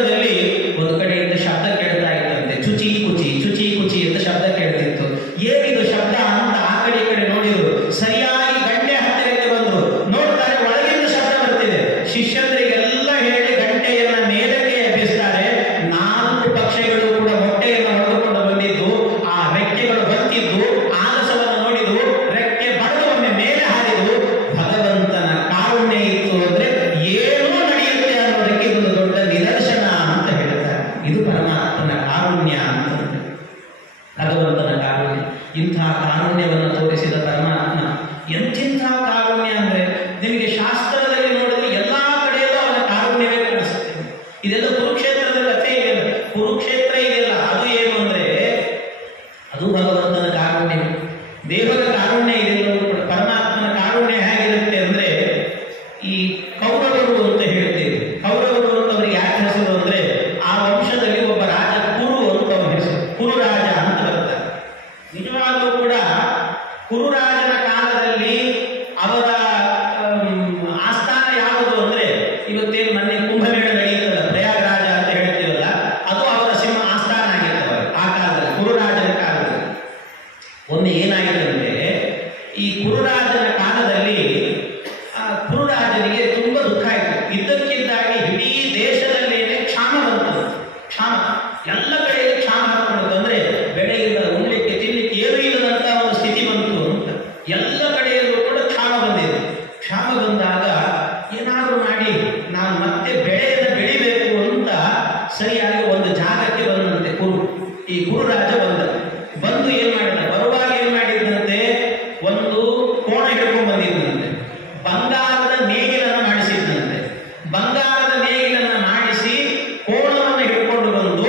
ಕುರುಕ್ಷೇತ್ರದಲ್ಲಿ ಒಂದು ಕಡೆಯಿಂದ ಶಬ್ದ ಕೇಳ್ತಾ ಇತ್ತಂತೆ, ಚುಚಿ ಕುಚಿ ಚುಚಿ ಕುಚಿ ಅಂತ ಶಬ್ದ ಕೇಳ್ತಿತ್ತು. ಏನಿದು ಶಬ್ದ ಅಂತ ಆ ಕಡೆ ಈ ಕಡೆ ನೋಡಿದ್ರು. ಸರಿಯಾಗಿ ಗಂಟೆ ಹತ್ತಿರಕ್ಕೆ ಬಂದ್ರು. ನೋಡ್ತಾರೆ ಒಳಗಿಂದ ಶಬ್ದ ಬರ್ತಿದೆ. ಶಿಷ್ಯಂದ್ರಿಗೆಲ್ಲ ಹೇಳಿ ಗಂಟೆಯನ್ನ ಮೇಲಕ್ಕೆ ಎಬ್ಬಿಸ್ತಾರೆ. 4 ಪಕ್ಷಿಗಳು ಕೂಡ ಮೊಟ್ಟೆಯನ್ನು ಹೊಡೆದುಕೊಂಡು ಬಂದಿದ್ದು, ಆ ರೆಕ್ಕೆಗಳು ಬಂದಿದ್ದು, ಆಗಸವನ್ನು ನೋಡಿದ್ವು, ರೆಕ್ಕೆ ಬಡದು ಒಮ್ಮೆ ಮೇಲೆ ಹಾರಿದು. ಭಗವಂತನ ಕಾರುಣ್ಯ ಇತ್ತು ಅಂದ್ರೆ ಏನೂ ನಡೆಯುತ್ತೆ ಅನ್ನೋದಕ್ಕೆ ಇದೊಂದು ದೊಡ್ಡ ನಿದರ್ಶನ ಅಂತ ಹೇಳ್ತಾರೆ. ಇದು ಪರಮಾತ್ಮನ ಕಾರುಣ್ಯ ಅಂತ, ಭಗವಂತನ ಕಾರುಣ್ಯ. ಇಂತಹ ಕಾರುಣ್ಯವನ್ನು ತೋರಿಸಿದ ಪರಮಾತ್ಮ ಎಂಥಿಂಥ ಕಾರುಣ್ಯ ಅಂದ್ರೆ ನಿಮಗೆ ಶಾಸ್ತ್ರದಲ್ಲಿ ನೋಡಿದ್ರೆ ಎಲ್ಲಾ ಕಡೆಯಲ್ಲೂ ಅವನ ಕಾರುಣ್ಯವೇ ಕಾಣಿಸುತ್ತೆ. ಇದೆಲ್ಲ ಕುರುಕ್ಷೇತ್ರದ ಕಥೆ ಇದೆಯಲ್ಲ, ಕುರುಕ್ಷೇತ್ರ ಇದೆಯಲ್ಲ, ಅದು ಏನು ಅಂದ್ರೆ ಅದು ಭಗವಂತನ ಕಾರುಣ್ಯ. ದೇವರ ಕಾರುಣ್ಯ ಇದೆಲ್ಲವೂ ಕೂಡ. ಪರಮಾತ್ಮನ ಕಾರುಣ್ಯ ಹೇಗಿರುತ್ತೆ ಅಂದ್ರೆ, ಈ ಕೌರವರು ಅಂತ ಹೇಳ್ತೇವೆ. ಕೌರವರು ಅಂತ ಅವ್ರಿಗೆ ಯಾಕೆ ಹೆಸರು ಅಂದ್ರೆ, ಆ ವಂಶದಲ್ಲಿ ಒಬ್ಬ ರಾಜ ಕುರು ಅಂತ ಅವನ ಹೆಸರು, ಕುರುರಾಜ ಅಂತ ಬರ್ತಾರೆ. ನಿಜವಾಗ್ಲೂ ಕೂಡ ಕುರುರಾಜನ ಕಾಲದಲ್ಲಿ ಅವರ ಆಸ್ಥಾನ ಯಾವುದು ಅಂದ್ರೆ, ಇವತ್ತೇನು ಮೊನ್ನೆ ಕುಂಭಮೇಳ ನಡೆಯುತ್ತಲ್ಲ, ಪ್ರಯಾಗರಾಜ ಅಂತ ಹೇಳ್ತೀವಲ್ಲ, ಅದು ಅವರ ಸಿಂಹ ಆಸ್ಥಾನ ಆಗಿರ್ತವೆ ಆ ಕಾಲದಲ್ಲಿ, ಕುರುರಾಜನ ಕಾಲದಲ್ಲಿ. ಒಮ್ಮೆ ಏನಾಯಿತಂದ್ರೆ, ಈ ಕುರುರಾಜನ ಕಾಲದಲ್ಲಿ ಕುರುರಾಜನಿಗೆ ತುಂಬಾ ದುಃಖ ಆಯಿತು. ಇದ್ದಕ್ಕಿದ್ದಾಗಿ ಇಡೀ ದೇಶದಲ್ಲೇನೆ ಕ್ಷಾಮ ಬಂತು. ಕ್ಷಾಮ ಎಲ್ಲ ಕಡೆಯಲ್ಲಿ ಕ್ಷಾಮ ಹಾಕೊಂಡು, ಅಂದ್ರೆ ಬೆಳೆ ಇಲ್ಲ, ಉಣ್ಲಿಕ್ಕೆ ತಿನ್ಲಿಕ್ಕೆ ಏನೂ ಇಲ್ಲದಂತ ಒಂದು ಸ್ಥಿತಿ ಬಂತು ಅಂತ. ಎಲ್ಲ ಕಡೆಯಲ್ಲೂ ಕೂಡ ಕ್ಷಾಮ ಬಂದಿದೆ. ಕ್ಷಾಮ ಬಂದಾಗ ಏನಾದರೂ ಮಾಡಿ ನಾನು ಮತ್ತೆ ಬೆಳೆಯನ್ನು ಬೆಳಿಬೇಕು ಅಂತ ಸರಿಯಾಗಿ ಒಂದು ಜಾಗಕ್ಕೆ ಬಂದಂತೆ ಈ ಕುರುರಾಜ ಬಂದು ಏನ್ ಮಾಡಿದ, ಬರುವಾಗ ಏನ್ ಮಾಡಿದಂತೆ, ಒಂದು ಕೋಣ ಹಿಡ್ಕೊಂಡು ಬಂದಿದ್ದಂತೆ, ಬಂಗಾರದ ನೇಗಿಲನ್ನು ಮಾಡಿಸಿದ್ದಂತೆ. ಬಂಗಾರದ ನೇಗಿಲನ್ನು ಮಾಡಿಸಿ ಕೋಣವನ್ನು ಹಿಡ್ಕೊಂಡು ಬಂದು,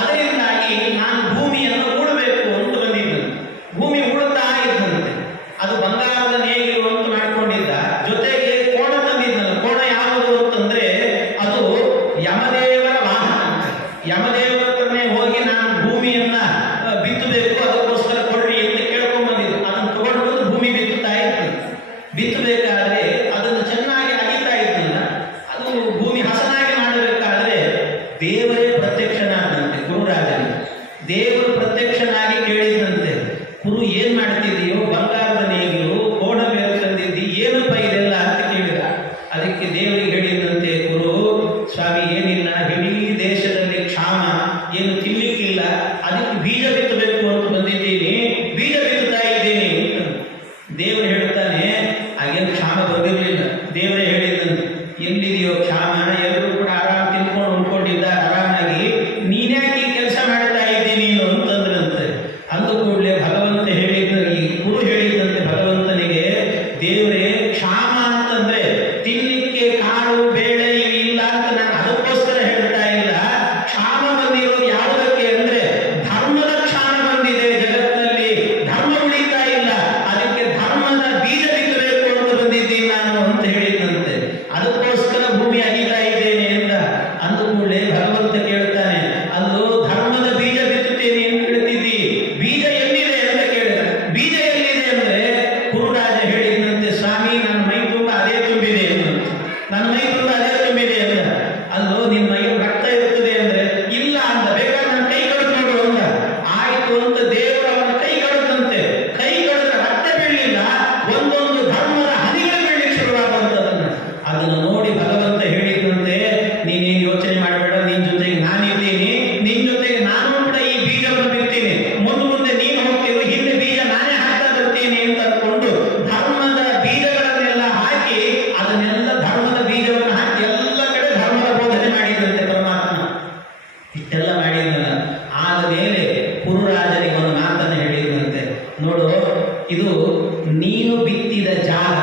ಅದರಿಂದಾಗಿ ನಾನು ಭೂಮಿಯನ್ನು ಉಳಬೇಕು ಅಂತ ಬಂದಿದ್ದಂತೆ. ಭೂಮಿ ಉಳುತ್ತಾ ಇದ್ದಂತೆ. ಅದು ಬಂಗಾರದ ನೇಗಿಲು ಅಂತ ಮಾಡ್ಕೊಂಡಿದ್ದ. ಜೊತೆಗೆ ಕೋಣ ತಂದಿದ್ದಲ್ಲ. ಕೋಣ ಯಾವುದು ಅಂತಂದ್ರೆ ಅದು ಯಮದೇವರ ವಾಹನ. ಯಮದೇವರ ಹತ್ರನೇ ಹೋಗಿ ನಾನು ಭೂಮಿಯನ್ನ ಬಿತ್ತಬೇಕು, ಅದಕ್ಕೋಸ್ಕರ ಕೊಡ್ರಿ ಅಂತ ಕೇಳ್ಕೊಂಡ್ ಬಂದಿದ್ದು. ಅದನ್ನು ತಗೊಂಡು ಬಂದು ಭೂಮಿ ಬಿತ್ತುತ್ತಾ ಇತ್ತು. ಬಿತ್ತಬೇಕಾದ್ರೆ ಅದನ್ನು ಚೆನ್ನಾಗಿ ಅಗಿತಾ ಇದ್ದಲ್ಲ, ಅದು ಭೂಮಿ ಹಸನಾಗಿ ಮಾಡಬೇಕಾದ್ರೆ ದೇವರೇ ಪ್ರತ್ಯಕ್ಷನಾದಂತೆ ಕುರುರಾಜನಿಗೆ. ದೇವರು ಪ್ರತ್ಯಕ್ಷನಾಗಿ ಕೇಳಿದಂತೆ, ಕುರು ಏನ್ ಮಾಡ್ತಿದೆಯೋ, ಬಂಗಾರದ ನೇಗಿಲು ಕೋಣ ಬೇರೆ ತಂದಿದ್ದಿ, ಏನಪ್ಪ ಇದೆಲ್ಲ ಅಂತ ಕೇಳಿದ. ಅದಕ್ಕೆ ದೇವರಿಗೆ ಹೇಳಿದಂತೆ, ಕುರು ಸ್ವಾಮಿ ಏನಿಲ್ಲ, ಇಡೀ ದೇಶದಲ್ಲಿ ಕ್ಷಾಮ, ಏನು ತಿನ್ಲಿಕ್ಕಿಲ್ಲ, ಅದಕ್ಕೆ ಬೀಜ ಬಿತ್ತಬೇಕು ಅಂತ ಬಂದಿದ್ದೀನಿ, ಬೀಜ ಬಿತ್ತುತ್ತಾ ಇದ್ದೇನೆ ಅಂತ. ದೇವರು ಹೇಳ್ತಾನೆ, ಹಾಗೇನು ಕ್ಷಾಮ ಬಂದಿರಲಿಲ್ಲ. ದೇವರೇ ಹೇಳಿದಂತೆ, ಎಲ್ಲಿದೆಯೋ ಕ್ಷಾಮ, ಎಲ್ಲರೂ ಕೂಡ ಆರಾಮ್ ತಿನ್ಕೊಂಡು ಉಳ್ಕೊಂಡಿದ್ದಾರೆ ಆರಾಮಾಗಿ, ನೀನ್ಯಾಕೆ ಕೆಲಸ ಮಾಡ್ತಾ ಇದ್ದೀನಿ ನೀನು ಅಂತಂದ್ರಂತೆ. ಅಂದು ಕೂಡಲೇ ಭಗವಂತ ಹೇಳಿದ, ಈ ಕುರು ಹೇಳಿದಂತೆ ಭಗವಂತನಿಗೆ, ದೇವರೇ ಕ್ಷಾಮ ಅಂತಂದ್ರೆ ತಿನ್ಲಿಕ್ಕೆ ಕಾಳು ಬೇಳೆ ಇಲ್ಲ ಅಂತ ನಾನು ಅದಕ್ಕೋಸ್ಕರ ಹೇಳ್ತಾ ಇಲ್ಲ. ಕ್ಷಾಮ ಬಂದಿರೋದು ಯಾವುದಕ್ಕೆ ಅಂದ್ರೆ ಧರ್ಮದ ಕ್ಷಾಮ ಬಂದಿದೆ ಜಗತ್ತಿನಲ್ಲಿ, ಧರ್ಮ ಉಳಿತಾ ಇಲ್ಲ, ಅದಕ್ಕೆ ಧರ್ಮದ ಬೀಜ ಬಿತ್ತಬೇಕು ಅಂತ ಬಂದಿದ್ದೀನಿ ನಾನು ಅಂತ ಹೇಳಿದಂತೆ. ಅದಕ್ಕೋಸ್ಕರ ಭೂಮಿ ಅಗಿತಾ ಇದ್ದೇನೆ ಅಂತ. ಅಂದು ಕೂಡಲೇ ಭಗವಂತ ಕೇಳ್ತಾನೆ, ಅಲ್ಲೋ ಧರ್ಮದ ಬೀಜ ಬಿತ್ತುತ್ತೇನೆ ಅಂತ ಹೇಳ್ತಿದ್ದಿ, ಬೀಜ ಎಲ್ಲಿದೆ ಅಂತ ಕೇಳಿದ. ಬೀಜ ಎಲ್ಲಿದೆ ಅಂದ್ರೆ ಕುರುರಾಜ ಹೇಳಿದಂತೆ, ಸ್ವಾಮಿ ನನ್ನ ಮೈ ತುಂಬ ಅದೇ ತುಂಬಿದೆ ಅಂತ. ನನ್ನ ಮೈ ತುಂಬ ಅದೇ ತುಂಬಿದೆ ಅಂತ. ಅಲ್ಲೋ ನಿನ್ನ ಮೈ ರಕ್ತ ಇರುತ್ತದೆ ಅಂದ್ರೆ, ಇಲ್ಲ ಅಂತ. ಬೇಕಾದ್ರೆ ನನ್ನ ಕೈ ಕಡಿದು ನೋಡು ಅಂತ. ಆಯ್ತು ಅಂತ ದೇವರು ಅವನ ಕೈ ಕಡಿದಂತೆ. ಕೈ ಕಡಿದ್ರೆ ರಕ್ತ ಬೀಳಲಿಲ್ಲ, ಒಂದೊಂದು ಧರ್ಮದ ಹನಿಗಳು ಬೀಳಲಿಕ್ಕೆ ಶುರುವಾಗುವಂಥದ್ದನ್ನು. ಅದನ್ನು ನೋಡಿ ಭಗವಂತ ಹೇಳಿದಂತೆ, ನೀನೇನು ಯೋಚನೆ ಮಾಡಬೇಡ, ನಿನ್ ಜೊತೆಗೆ ನಾನಿದ್ದೀನಿ, ನಿನ್ ಜೊತೆಗೆ ನಾನು ಕೂಡ ಈ ಬೀಜವನ್ನು ಬಿಡ್ತೀನಿ, ಮುಂದೆ ನೀನು ಹೋಗ್ತೀವಿ, ಹಿಂದೆ ಬೀಜ ನಾನೇ ಹಾಕ್ತಾ ಬರ್ತೀನಿ ಅಂತ ಅಂದ್ಕೊಂಡು ಧರ್ಮದ ಬೀಜಗಳನ್ನೆಲ್ಲ ಹಾಕಿ, ಅದನ್ನೆಲ್ಲ ಧರ್ಮದ ಬೀಜವನ್ನು ಹಾಕಿ ಎಲ್ಲ ಕಡೆ ಧರ್ಮದ ಬೋಧನೆ ಮಾಡಿದಂತೆ ಪರಮಾತ್ಮ. ಇಷ್ಟೆಲ್ಲ ಮಾಡಿದ್ನಲ್ಲ, ಆದ ಮೇಲೆ ಕುರುರಾಜನಿಗೆ ಒಂದು ಮಾತನ್ನು ಹೇಳಿದಂತೆ, ನೋಡು ಇದು ನೀನು ಬಿತ್ತಿದ ಜಾಗ,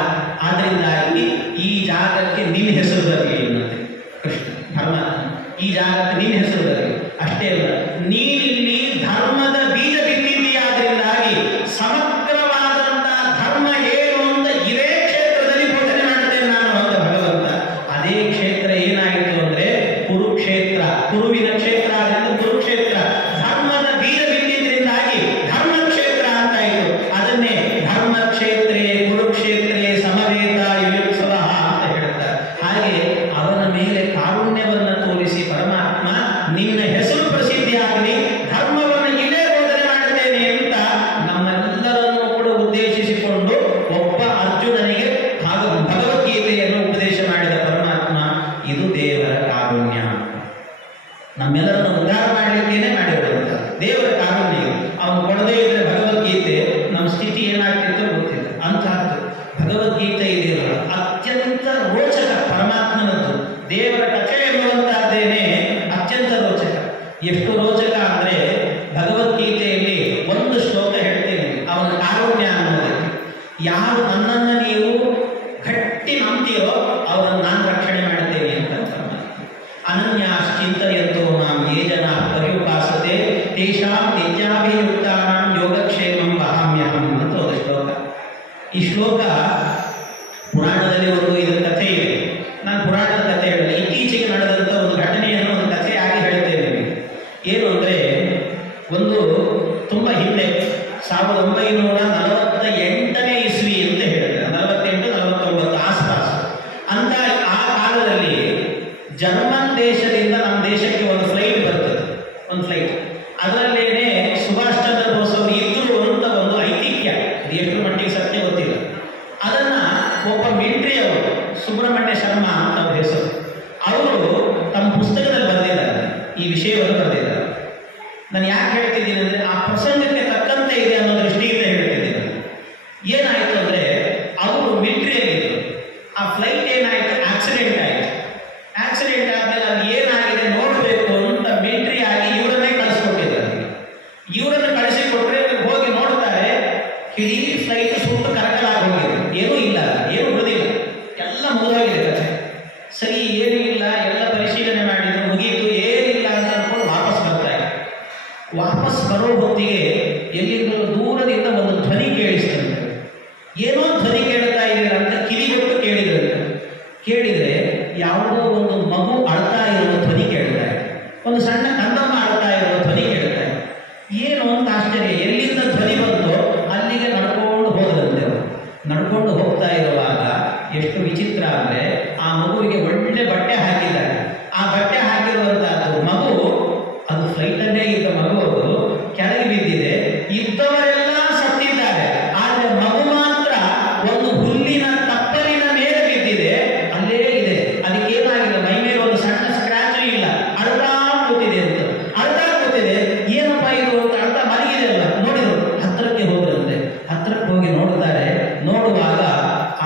ಆದ್ರಿಂದಾಗಿ ಈ ಜಾಗಕ್ಕೆ ನಿನ್ನ ಹೆಸರು ಬರಲಿ ಅನ್ನಂತೆ ಕೃಷ್ಣ ಪರಮಾತ್ಮ. ಈ ಜಾಗಕ್ಕೆ ನಿನ್ನ ಹೆಸರು ಬರಲಿ. ಅಷ್ಟೇ ಅಲ್ಲ, ನೀನಿಲ್ಲಿ ಧರ್ಮದ ಬೀಜ ಬಿತ್ತಿದ್ದೀಯಾದ್ರಿಂದಾಗಿ ಸಮಗ್ರವಾದಂತಹ ಧರ್ಮ ಏನು ಅಂತ ಇದೇ ಕ್ಷೇತ್ರದಲ್ಲಿ ಬೋಧನೆ ಮಾಡ್ತೇನೆ ನಾನು ಅಂತ ಭಗವಂತ. ಅದೇ ಕ್ಷೇತ್ರ ಏನಾಯಿತು ಅಂದ್ರೆ ಕುರುಕ್ಷೇತ್ರ, ಕುರುವಿನ ಕ್ಷೇತ್ರ ಆದ್ರಿಂದ ಕುರುಕ್ಷೇತ್ರ. ಧರ್ಮದ ಬೀಜ ಬಿತ್ತಿದ್ರಿಂದಾಗಿ ಧರ್ಮಕ್ಷೇತ್ರ ಅಂತಾಯಿತು. ಅದನ್ನೇ ಧರ್ಮಕ್ಷೇತ್ರೇ ಕುರುಕ್ಷೇತ್ರೇ ಸಮವೇತ ಯುಯುತ್ಸವ ಅಂತ ಹೇಳ್ತಾರೆ. ಹಾಗೆ ಅವನ ಮೇಲೆ ಕಾರುಣ್ಯವನ್ನು ತೋರಿಸಿ ಪರಮಾತ್ಮ ನಿನ್ನ ಹೆಸರು ಪ್ರಸಿದ್ಧಿ ಆಗಲಿ, ಧರ್ಮವನ್ನು ಇಲ್ಲೇ ಬೋಧನೆ ಮಾಡುತ್ತೇನೆ ಅಂತ ನಮ್ಮೆಲ್ಲರನ್ನು ಕೂಡ ಉದ್ದೇಶಿಸಿಕೊಂಡು ಒಬ್ಬ ಅರ್ಜುನನಿಗೆ ಭಗವದ್ಗೀತೆಯನ್ನು ಉಪದೇಶ ಮಾಡಿದ ಪರಮಾತ್ಮ. ಇದು ದೇವರ ಕಾರುಣ್ಯ. ನಮ್ಮೆಲ್ಲರನ್ನು ಉದ್ಧಾರ ಮಾಡಲಿಕ್ಕೇನೆ ಮಾಡಿರುವಂತ ದೇವರ ಕಾರುಣ್ಯ. ಅವನು ಕೊಡದೇ ಇದ್ರೆ ಭಗವದ್ಗೀತೆ ನಮ್ಮ ಸ್ಥಿತಿ ಏನಾಗ್ತಿತ್ತು ಗೊತ್ತಿಲ್ಲ. ಅಂತಹದ್ದು ಭಗವದ್ಗೀತೆ ಇದೆಯಲ್ಲ, ಅತ್ಯಂತ ರೋಚಕ ಪರಮಾತ್ಮನದ್ದು. ದೇವರ ಕಥೆ ಎನ್ನುವಂತಹದ್ದೇನೆ ಅತ್ಯಂತ ರೋಚಕ. ಎಷ್ಟು ರೋಚಕ ಅಂದ್ರೆ ಭಗವದ್ಗೀತೆಯಲ್ಲಿ ಒಂದು ಶ್ಲೋಕ ಹೇಳ್ತೇನೆ, ಅವನ ಕಾರುಣ್ಯ ಅನ್ನೋದಕ್ಕೆ. ಯಾರು ನನ್ನನ್ನು ನೀವು ಗಟ್ಟಿ ನಂಬ್ತೀರೋ ಅವರನ್ನು ನಾನು ರಕ್ಷಣೆ ಮಾಡುತ್ತೇನೆ ಅಂತ. ಅನನ್ಯಾಶ್ಚಿಂತಯಂತೋ ಮಾಂ ಯೇ ಜನಾ ಪರ್ಯುಪಾಸತೆ ತೇಷಾಂ ನಿತ್ಯಾಭಿಯುಕ್ತಾನಾಂ ಯೋಗಕ್ಷೇಮಂ ವಹಾಮ್ಯಹಂ ಅಂತ ಒಂದು ಶ್ಲೋಕ. ಈ ಶ್ಲೋಕ ಪುರಾಣದಲ್ಲಿ ಒಂದು ಇದರ ಕಥೆ ಇದೆ. ನಾನು ಪುರಾಣದ ಕಥೆ ಹೇಳಲ್ಲ, ಇತ್ತೀಚೆಗೆ ನಡೆದಂಥ ಒಂದು ಘಟನೆಯನ್ನು ಒಂದು ಕಥೆಯಾಗಿ ಹೇಳ್ತೇನೆ. ಏನು ಅಂದರೆ, ಒಂದು ತುಂಬ ಹಿಂದೆ 1948ನೇ ಇಸ್ವಿ ಅಂತ ಹೇಳಿದ್ರೆ, 48-49 ಆಸ್ಪಾಸ್ ಅಂತ ಆ ಕಾಲದಲ್ಲಿ ಜರ್ಮನ್ ದೇಶದಿಂದ ನಮ್ಮ ದೇಶಕ್ಕೆ ಒಂದು ಫ್ಲೈಟ್ ಬರ್ತದೆ. ಒಂದು ಫ್ಲೈಟ್, ಅದರಲ್ಲೇನೆ ಸುಭಾಷ್ ಚಂದ್ರ ಬೋಸ್ ಅವರು ಇದ್ರು ಅಂತ ಒಂದು ಐತಿಹ್ಯ. ಎಷ್ಟು ಮಟ್ಟಿಗೆ ಸತ್ಯ ಗೊತ್ತಿಲ್ಲ. ಅದನ್ನ ಒಬ್ಬ ಮಿಲಿಟರಿ ಅವರು, ಸುಬ್ರಹ್ಮಣ್ಯ ಶರ್ಮಾ ಅಂತ ಅವ್ರ ಹೆಸರು, ಅವರು ತಮ್ಮ ಪುಸ್ತಕದಲ್ಲಿ ಬರೆದಿದ್ದಾರೆ, ಈ ವಿಷಯವನ್ನು ಬರೆದಿದ್ದಾರೆ. ನಾನು ಯಾಕೆ ಹೇಳ್ತಿದ್ದೀನಿ ಅಂದರೆ, ಆ ಪ್ರಸಂಗಕ್ಕೆ ತಕ್ಕಂತೆ ಇದೆ ಅನ್ನೋ ದೃಷ್ಟಿಯಿಂದ ಹೇಳ್ತಿದ್ದೀನಿ. ಏನಾಯಿತು ಅಂದರೆ, ಅವರು ಮಿಲಿಟರಿಯಲ್ಲಿದ್ದರು. ಆ ಫ್ಲೈಟ್ ಏನಾಯಿತು, ಆಕ್ಸಿಡೆಂಟ್ ಆಯಿತು. ಆಕ್ಸಿಡೆಂಟ್ ಆದಮೇಲೆ ಅದು ಏನಾಗಿದೆ ನೋಡಬೇಕು ಅಂತ ಮಿಲಿಟರಿ ಆಗಿ ಇವರನ್ನೇ ಕಳಿಸ್ಕೊಟ್ಟಿದ್ದಾರೆ. ಇವರನ್ನು ಕಳಿಸಿಕೊಟ್ರೆ ಹೋಗಿ ನೋಡ್ತಾರೆ, ಇಡೀ ಫ್ಲೈಟ್ ಸುಟ್ಟು ಕರಕಲಾಗಿ ಹೋಗಿದೆ, ಏನೂ ಇಲ್ಲ, ಏನೂ ಉಳಿದಿಲ್ಲ, ಎಲ್ಲ ಮುಗಿದೋಗಿದೆ ಕಥೆ. ಸರಿ, ಏನೂ ಇಲ್ಲ, ಎಲ್ಲ ಪರಿಶೀಲನೆ ಮಾಡಿದ್ರು, ಮುಗೀತು, ಏನಿಲ್ಲ ಅಂತ ಅನ್ಕೊಂಡು ವಾಪಸ್ ಬರ್ತಾರೆ. ವಾಪಸ್ ಬರೋ ಹೊತ್ತಿಗೆ ಎಲ್ಲಿಂದ ದೂರದಿಂದ ಒಂದು ಧ್ವನಿ ಕೇಳಿಸ್ತಂತೆ. ಏನೋ ಧ್ವನಿ ಕೇಳ್ತಾ ಇದ್ದೀರ ಅಂತ ಕಿವಿಗೊಟ್ಟು ಕೇಳಿದ್ರಂತೆ. ಕೇಳಿದರೆ ಯಾವುದೋ ಒಂದು ಮಗು ಅಳ್ತಾ ಇರುವ ಧ್ವನಿ ಕೇಳ್ತಾ ಇದೆ, ಒಂದು ಸಣ್ಣ ಕಂದಮ್ಮ ಅಳ್ತಾ ಇರುವ ಧ್ವನಿ ಕೇಳ್ತಾ ಇದೆ. ಏನು ಅಂತ ಆಶ್ಚರ್ಯ, ಎಲ್ಲಿಂದ ಧ್ವನಿ ಬಂತೋ ಅಲ್ಲಿಗೆ ನಡ್ಕೊಂಡು ಹೋದಂತೆ. ನಡ್ಕೊಂಡು ಹೋಗ್ತಾ ಇರುವಾಗ ಎಷ್ಟು ವಿಚಿತ್ರ ಅಂದರೆ, ಆ ಮಗುವಿಗೆ ಒಳ್ಳೆ ಬಟ್ಟೆ ಹಾಕಿದ್ದಾರೆ. ಆ ಬಟ್ಟೆ ಹಾಕಿರುವಂತಹದ್ದು ಮಗು, ಅದು ಫ್ಲೈಟಲ್ಲೇ ಇದ್ದ ಮಗು, ಅದು ಕೆಳಗೆ ಬಿದ್ದಿದೆ. ಇದ್ದವರೆಲ್ಲ ಸತ್ತಿದ್ದಾರೆ, ಆದರೆ ಮಗು ಮಾತ್ರ ಒಂದು ಹುಲ್ಲಿನ ತಪ್ಪಲಿನ ಮೇಲೆ ಬಿದ್ದಿದೆ, ಅಲ್ಲೇ ಇದೆ. ಅದಕ್ಕೇನಾಗಿಲ್ಲ, ಮೈ ಮೇಲೆ ಒಂದು ಸಣ್ಣ ಸ್ಕ್ರಾಚ್ ಇಲ್ಲ, ಅಳ್ತಾ ಕೂತಿದೆ ಅಂತ. ಅಳ್ತಾ ಕೂತಿದೆ, ಏನಪ್ಪ ಇದು ಅಂತ ಅಳ್ತಾ ಮಲಗಿದೆ ಅಲ್ಲ. ನೋಡಿದ್ರು, ಹತ್ತಿರಕ್ಕೆ ಹೋದ್ರಂತೆ. ಹತ್ತಿರಕ್ಕೆ ಹೋಗಿ ನೋಡ್ತಾರೆ. ನೋಡುವಾಗ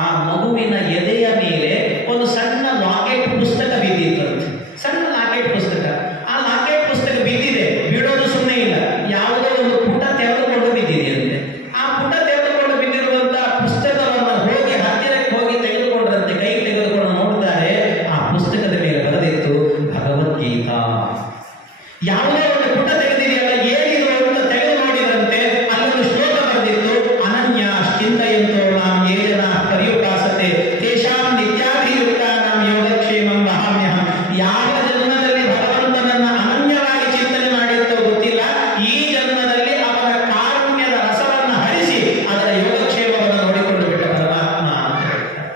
ಆ ಮಗುವಿನ ಎದೆಯ ಮೇಲೆ ಒಂದು ಸಣ್ಣ ಲಾಕೆಟ್ ಪುಸ್ತಕ ಬಿದ್ದಿತ್ತಂತೆ. ಸಣ್ಣ ಲಾಕೆಟ್ ಪುಸ್ತಕ. ಆ ಲಾಕೆಟ್ ಪುಸ್ತಕ ಬಿದ್ದಿದೆ, ಬಿಡೋದು ಸುಮ್ಮನೆ ಇಲ್ಲ, ಯಾವುದೋ ಒಂದು ಪುಟ ತೆಗೆದುಕೊಂಡು ಬಿದ್ದಿದೆ ಅಂತೆ. ಆ ಪುಟ ತೆಗೆದುಕೊಂಡು ಬಿದ್ದಿರುವಂತಹ ಪುಸ್ತಕವನ್ನು ಹೋಗಿ ಹತ್ತಿರಕ್ಕೆ ಹೋಗಿ ತೆಗೆದುಕೊಂಡ್ರಂತೆ. ಕೈ ತೆಗೆದುಕೊಂಡು ನೋಡ್ತಾರೆ, ಆ ಪುಸ್ತಕದ ಮೇಲೆ ಬರೆದಿತ್ತು ಭಗವದ್ಗೀತಾ. ಯಾವುದೋ ಒಂದು ಪುಟ ತೆಗೆದಿದೆಯಲ್ಲ, ಏನಿದು ಅಂತ ತೆಗೆದು ನೋಡಿದಂತೆ ಅಲ್ಲೊಂದು ಶ್ಲೋಕ ಬರೆದಿತ್ತು, ಅನನ್ಯಾಶ್ಚಿಂತಯಂತೋ ಮಾಂ ಯೇ ಜನಾ ಪರ್ಯುಪಾಸತೆ ತೇಷಾಂ ನಿತ್ಯಾಭಿಯುಕ್ತಾನಾಂ ಯೋಗಕ್ಷೇಮಂ ವಹಾಮ್ಯಹಂ. ಯಾವ ಜನ್ಮದಲ್ಲಿ ಭಗವಂತನನ್ನ ಅನನ್ಯವಾಗಿ ಚಿಂತನೆ ಮಾಡಿರುತ್ತೋ ಗೊತ್ತಿಲ್ಲ, ಈ ಜನ್ಮದಲ್ಲಿ ಅವನ ಕಾರುಣ್ಯದ ರಸವನ್ನು ಹರಿಸಿ ಅದರ ಯೋಗಕ್ಷೇಮವನ್ನು ನೋಡಿಕೊಂಡು ಬಿಟ್ಟ ಪರಮಾತ್ಮ ಅಂತ ಹೇಳ್ತಾರೆ.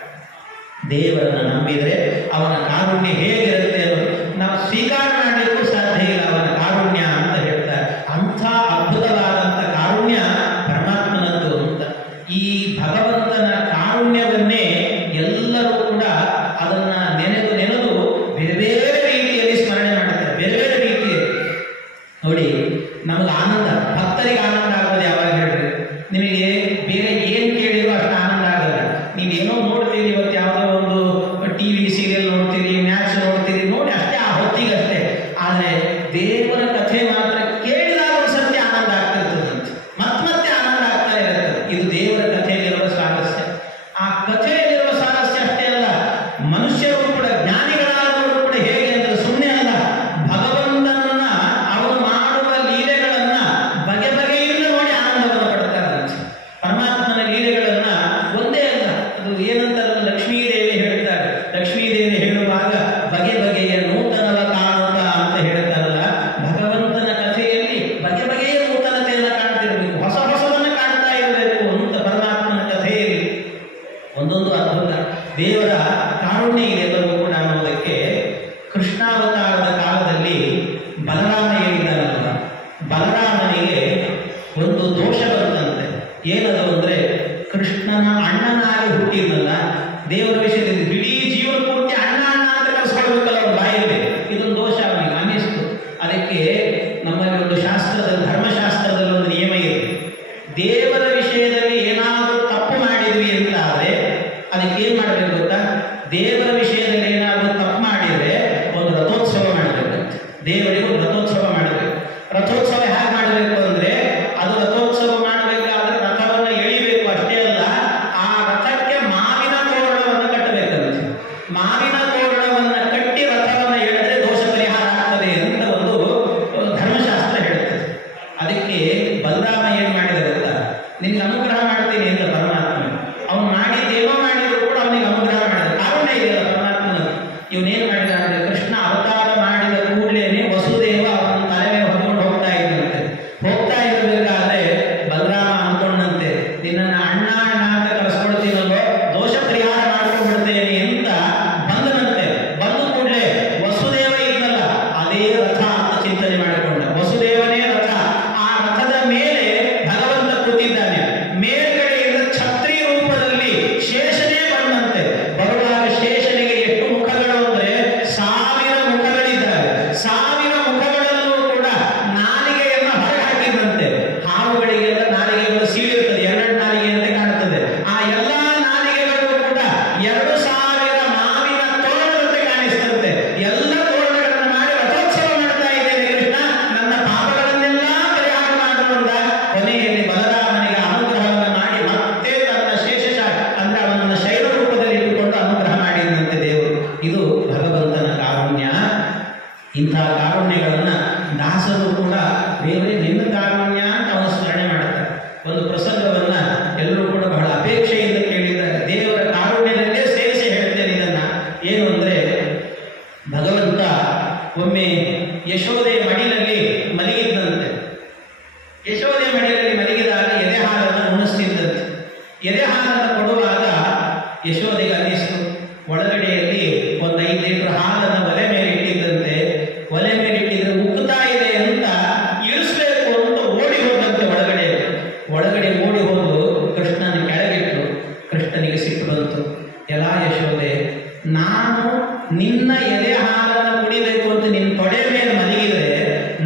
ದೇವರನ್ನು ನಂಬಿದರೆ ಅವನ ಕಾರುಣ್ಯ ಹೇಗಿರುತ್ತೆ ಅನ್ನೋದು ನಾವು ಸ್ವೀಕಾರ ಮಾಡಲಿಕ್ಕೂ ಸಾಧ್ಯ ಇಲ್ಲ. ಅವನ ಕಾರುಣ್ಯ ಅಂತ ಹೇಳ್ತಾರೆ. ಅಂಥ ಅದ್ಭುತವಾದಂಥ ಕಾರುಣ್ಯ ಪರಮಾತ್ಮನದ್ದು ಅಂತ. ಈ ಭಗವಂತನ ಕಾರುಣ್ಯವನ್ನೇ ಎಲ್ಲರೂ ಕೂಡ ಅದನ್ನ ನೆನೆದು ನೆನೆದು ಬೇರೆ ಬೇರೆ ರೀತಿಯಲ್ಲಿ ಸ್ಮರಣೆ ಮಾಡ್ತಾರೆ, ಬೇರೆ ಬೇರೆ ರೀತಿಯಲ್ಲಿ. ನೋಡಿ, ನಮಗೆ ಆನಂದ, ಭಕ್ತರಿಗೆ ಆನಂದ ಆಗೋದು ಯಾವಾಗ ಹೇಳ್ರಿ? ನಿಮಗೆ ಬೇರೆ ಏನು ಕೇಳಿದ್ರು ಅಷ್ಟು ಆನಂದ ಆಗಲ್ಲ. ನೀವೇನೋ ನೋಡ್ತೀರಿ, ಇವತ್ತು ಯಾವುದೋ ಒಂದು ಟಿವಿ ಸೀರಿಯಲ್ ನೋಡ್ತೀರಿ, ಮ್ಯಾಚ್ ನೋಡ್ತೀರಿ, ನೋಡಿ ಅಷ್ಟೇ, ಆ ಹೊತ್ತಿಗಷ್ಟೇ. ಆದರೆ ದೇವರ ಕಥೆ ಮಾತ್ರ ಕೇಳಿದಾಗ ಒಂದು ಸತ್ಯ ಆನಂದ ಆಗ್ತಿರ್ತದಂತೆ, ಮತ್ತೆ ಆನಂದ ಆಗ್ತಾ ಇರುತ್ತೆ. ಇದು ದೇವರ ಕಥೆಯಲ್ಲಿರುವ ಸ್ವಾರಸ್ಯ. ಆ ಕಥೆಯಲ್ಲಿರುವ ಸ್ವಾರಸ್ಯ ಅಷ್ಟೇ ಅಲ್ಲ, ಮನುಷ್ಯರು ಕೂಡ, ಜ್ಞಾನಿಗಳಾದವರು ಕೂಡ ಹೇಗೆ ಅಂದರೆ ಸುಮ್ಮನೆ ಅಲ್ಲ, ಭಗವಂತನನ್ನ ಅವನು ಮಾಡುವ ಲೀಲೆಗಳನ್ನ ಬಗೆ ಬಗೆಯಿಂದ ನೋಡಿ ಆನಂದವನ್ನು ಪಡ್ತಾರಂತೆ. ಪರಮಾತ್ಮನ ಲೀಲೆಗಳನ್ನ ಒಂದೇ ಅಲ್ಲ, ಅದು ಏನಂತಾರೆ, ಲಕ್ಷ್ಮೀದೇವಿ ಹೇಳ್ತಾರೆ. ಲಕ್ಷ್ಮೀದೇವಿ ಹೇಳುವಾಗ ಬಗೆ ಬಗೆಯ ನೂತನವ ಕಾಣುತ್ತ ಅಂತ ಹೇಳ್ತಾರಲ್ಲ, ಬಲರಾಮ ಹೇಳಿದ್ದಾನಲ್ಲ, ಬಲರಾಮನಿಗೆ ಒಂದು ದೋಷ ಬಂತಂತೆ. ಏನದು ಅಂದರೆ, ಕೃಷ್ಣನ ಅಣ್ಣನಾಗಿ ಹುಟ್ಟಿದ್ನಲ್ಲ, ದೇವರ ವಿಷಯದಲ್ಲಿ ಇಡೀ ಜೀವನ ಪೂರ್ತಿ ಅಣ್ಣ ಅಣ್ಣ ಅಂತ ಕರೆಸ್ಕೊಳ್ಬೇಕಲ್ಲ ಅವ್ರ ಬಾಯಲ್ಲಿ. ಇದೊಂದು ದೋಷ ಅವನಿಗೆ ಅನ್ನಿಸ್ತು. ಅದಕ್ಕೆ ನಮ್ಮಲ್ಲಿ ಒಂದು ಶಾಸ್ತ್ರದಲ್ಲಿ, ಧರ್ಮಶಾಸ್ತ್ರದಲ್ಲಿ ಒಂದು ನಿಯಮ ಇದೆ. ದೇವರ ವಿಷಯದಲ್ಲಿ ಏನಾದರೂ ತಪ್ಪು ಮಾಡಿದ್ವಿ ಅಂತ ಆದರೆ ಅದಕ್ಕೆ ಏನು ಮಾಡಬೇಕು ಗೊತ್ತಾ? ದೇವರ ವಿಷಯದಲ್ಲಿ ಏನಾದರೂ ತಪ್ಪು ಮಾಡಿದರೆ ಒಂದು ರಥೋತ್ಸವ ಮಾಡಬೇಕು. ದೇವರಿಗೆ ಒಂದು ರಥೋತ್ಸವ ಮಾಡಬೇಕು. ರಥೋತ್ಸವ ಹೇಗೆ ಮಾಡಬೇಕು ಅಂದರೆ, ಅದು ರಥೋತ್ಸವ ಮಾಡಬೇಕಾದ್ರೆ ರಥವನ್ನು ಎಳಿಬೇಕು ಅಷ್ಟೇ ಅಲ್ಲ, ಆ ರಥಕ್ಕೆ ಮಾವಿನ ತೋರಣವನ್ನು ಕಟ್ಟಬೇಕಂತೆ. ಮಾವಿನ ತೋರಣವನ್ನು ಕಟ್ಟಿ ರಥವನ್ನು ಎಳೆದ್ರೆ ದೋಷ ಪರಿಹಾರ ಆಗ್ತದೆ ಅಂತ ಒಂದು ಧರ್ಮಶಾಸ್ತ್ರ ಹೇಳುತ್ತದೆ. ಅದಕ್ಕೆ ಬಲರಾಮ ಏನು ಮಾಡಿದ ಗೊತ್ತಾ? ನಿನ್ಗೆ ಅನುಗ್ರಹ ಮಾಡ್ತೀನಿ ಅಂತ ಪರಮಾತ್ಮ, ಅವನು ಮಾಡಿದ್ದೇನೋ ಮಾಡಿದ್ರು ಕೂಡ ಅವನಿಗೆ ಅನುಗ್ರಹ ಮಾಡಿದ ಕಾರಣ ಇದೆಯಲ್ಲ ಪರಮಾತ್ಮನದು. ಇವನೇನು ಮಾಡಿದ ಅಂದರೆ, ಕೃಷ್ಣ ಅವತಾರ ಮಾಡಿದ ಕೂಡಲೇ ವಸುದೇವ ಅವನ ತಲೆ ಮೇಲೆ ಹೊತ್ಕೊಂಡು ಹೋಗ್ತಾ ಇದ್ದಂತೆ. ಹೋಗ್ತಾ ಇರಬೇಕಾದ್ರೆ ಬಲರಾಮ ಅಂದ್ಕೊಂಡಂತೆ, ನಿನ್ನನ್ನು ಅಣ್ಣ ಅಣ್ಣ ಅಂತ ಕರೆಸ್ಕೊಳ್ತೀನಲ್ಲೋ, ದೋಷ ಪರಿಹಾರ ಮಾಡ್ಕೊಂಡ್ಬಿಡ್ತೇನೆ ಅಂತ ಬಂದನಂತೆ. ಬಂದ ಕೂಡಲೇ ವಸುದೇವ ಇದ್ನಲ್ಲ, ಅದೇ ರಥ ಅಂತ ಚಿಂತನೆ ಮಾಡಿಕೊಂಡ. ವಸುದೇವನೇ ರಥ. ಆ ರಥದ ಮೇಲೆ ಭಗವಂತ ಕೂತಿದ್ದಾನೆ. ಮೇಲ್ಗಡೆಯಿಂದ ಛತ್ರಿ ರೂಪದಲ್ಲಿ ಶೇಷನೇ ಬಂದಂತೆ. ಬರುವಾಗ ಶೇಷನಿಗೆ ಎಷ್ಟು ಮುಖಗಳು ಅಂದರೆ 1000 ಮುಖಗಳಿದ್ದಾವೆ. 1000 ಮುಖಗಳಲ್ಲೂ ಕೂಡ ನಾಲಿಗೆಯನ್ನು ಹೊರಗೆ ಹಾಕಿದಂತೆ. ಹಾವುಗಳಿಗೆಲ್ಲ ನಾಲಿಗೆಗಳು ಸೀಳಿರ್ತದೆ, 2 ನಾಲಿಗೆ ಅಂತ ಕಾಣುತ್ತದೆ. ಆ ಎಲ್ಲ ನಾಲಿಗೆಗಳು ಕೂಡ 2000 ಮಾವಿನ ತೋರಣದಂತೆ ಕಾಣಿಸ್ತಂತೆ. ಎಲ್ಲ ತೋರಣಗಳನ್ನು ಮಾಡಿ ರಥೋತ್ಸವ ಮಾಡ್ತಾ ಇದ್ದೇನೆ ಕೃಷ್ಣ, ನನ್ನ ಪಾಪಗಳನ್ನೆಲ್ಲ ಪರಿಹಾರ ಮಾಡುವಂತ. ಕೊನೆಯಲ್ಲಿ ಬಲರಾಮನಿಗೆ ಅನುಗ್ರಹವನ್ನು ಮಾಡಿ ಮತ್ತೆ ತನ್ನ ಶೇಷ ಅಂದ್ರೆ ಅವನನ್ನ ಶೈಲ ರೂಪದಲ್ಲಿ ಇಟ್ಟುಕೊಂಡು ಅನುಗ್ರಹ ಮಾಡಿದಂತೆ ದೇವರು. ಇದು ಭಗವಂತನ ಕಾರುಣ್ಯ. ಇಂತಹ ಕಾರುಣ್ಯಗಳನ್ನು ದಾಸರು ಕೂಡ ದೇವರೇ ನಿನ್ನ ಕಾರುಣ್ಯ ಅಂತ ಅವನು ಸ್ಮರಣೆ ಮಾಡ್ತಾರೆ. ಒಂದು ಪ್ರಸಂಗವನ್ನ ಎಲ್ಲರೂ ಕೂಡ ಬಹಳ ಅಪೇಕ್ಷೆಯಿಂದ ಕೇಳಿದ್ದಾರೆ. ದೇವರ ಕಾರುಣ್ಯದಲ್ಲೇ ಸೇರಿಸಿ ಹೇಳ್ತೇನೆ ಇದನ್ನ. ಏನು ಅಂದರೆ, ಭಗವಂತ ಒಮ್ಮೆ ಯಶೋದೆ ಮಡಿಲಲ್ಲಿ ಮಲಗಿದ್ದಂತೆ. ಯಶೋದೆ ಮಡಿಲಲ್ಲಿ ಮಲಗಿದಾಗ ಎದೆ ಹಾಲನ್ನು ಉಣಿಸ್ತಿದ್ದಂತೆ. ಎದೆ ಹಾಲನ್ನು ಕೊಡುವಾಗ ಯಶೋದೆಗೆ ಅನ್ನಿಸ್ತು, ಒಳಗಡೆಯಲ್ಲಿ ಒಂದು 5 ಲೀಟರ್ ಹಾಲನ್ನು ಒಲೆ ಮೇಲೆ ಇಟ್ಟಿದ್ದಂತೆ. ಒಲೆ ಮೇಲೆ ಇಟ್ಟಿದ್ರೆ ಉಕ್ಕುತ್ತಾ ಇದೆ ಅಂತ ಇಳಿಸ್ಬೇಕು ಅಂತ ಓಡಿ ಹೋದಂತೆ ಒಳಗಡೆ ಓಡಿ ಹೋದು ಕೃಷ್ಣನ ಕೆಳಗಿಟ್ಟು. ಕೃಷ್ಣನಿಗೆ ಸಿಟ್ಟು ಬಂತು. ಎಲ್ಲಾ ಯಶೋದೆ, ನಾನು ನಿನ್ನ ಎದೆ ಹಾಲನ್ನು ಕುಡಿಬೇಕು ಅಂತ ನಿನ್ನ ತೊಡೆ ಮೇಲೆ ಮಲಗಿದ್ರೆ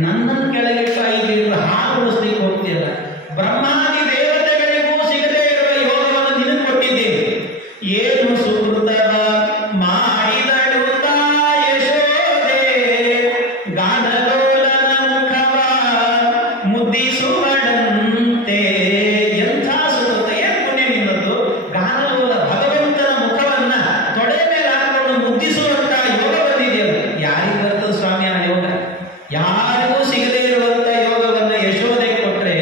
ನನ್ನನ್ನು ಕೆಳಗಿಟ್ಟು 5 ಲೀಟರ್ ಹಾಲು ಉಳಿಸ್ಲಿಕ್ಕೆ ಹೋಗ್ತೀಯಲ್ಲ. ಬ್ರಹ್ಮಾದಿ ದೇವತೆಗಳಿಗೂ ಸಿಗದೇ ಇರುವ ಯೋಗವನ್ನು ನಿನಗೆ ಕೊಟ್ಟಿದ್ದೀನಿ. ಏನು ಸುಕೃತವ ಮಾಡಿದಳು ಯಶೋದೆ, ಗಾನಲೋಲನ ಮುಖವ ಮುದ್ದಿಸುವಳಂತೆ. ಎಂಥ ಸುಕೃತ, ಏನು ಪುಣ್ಯ ನಿನ್ನದ್ದು! ಗಾನಲೋಲ ಭಗವಂತನ ಮುಖವನ್ನ ತೊಡೆ ಮೇಲೆ ಹಾಕೊಂಡು ಮುದ್ದಿಸುವಂತ ಯೋಗ ಬಂದಿದೆಯಲ್ಲ. ಯಾರಿಗೆ ಬರ್ತದೆ ಸ್ವಾಮಿ ಆ ಯೋಗ? ಯಾರಿಗೂ ಸಿಗದೇ ಇರುವಂತ ಯೋಗವನ್ನ ಯಶೋದೆ ಕೊಟ್ರೆ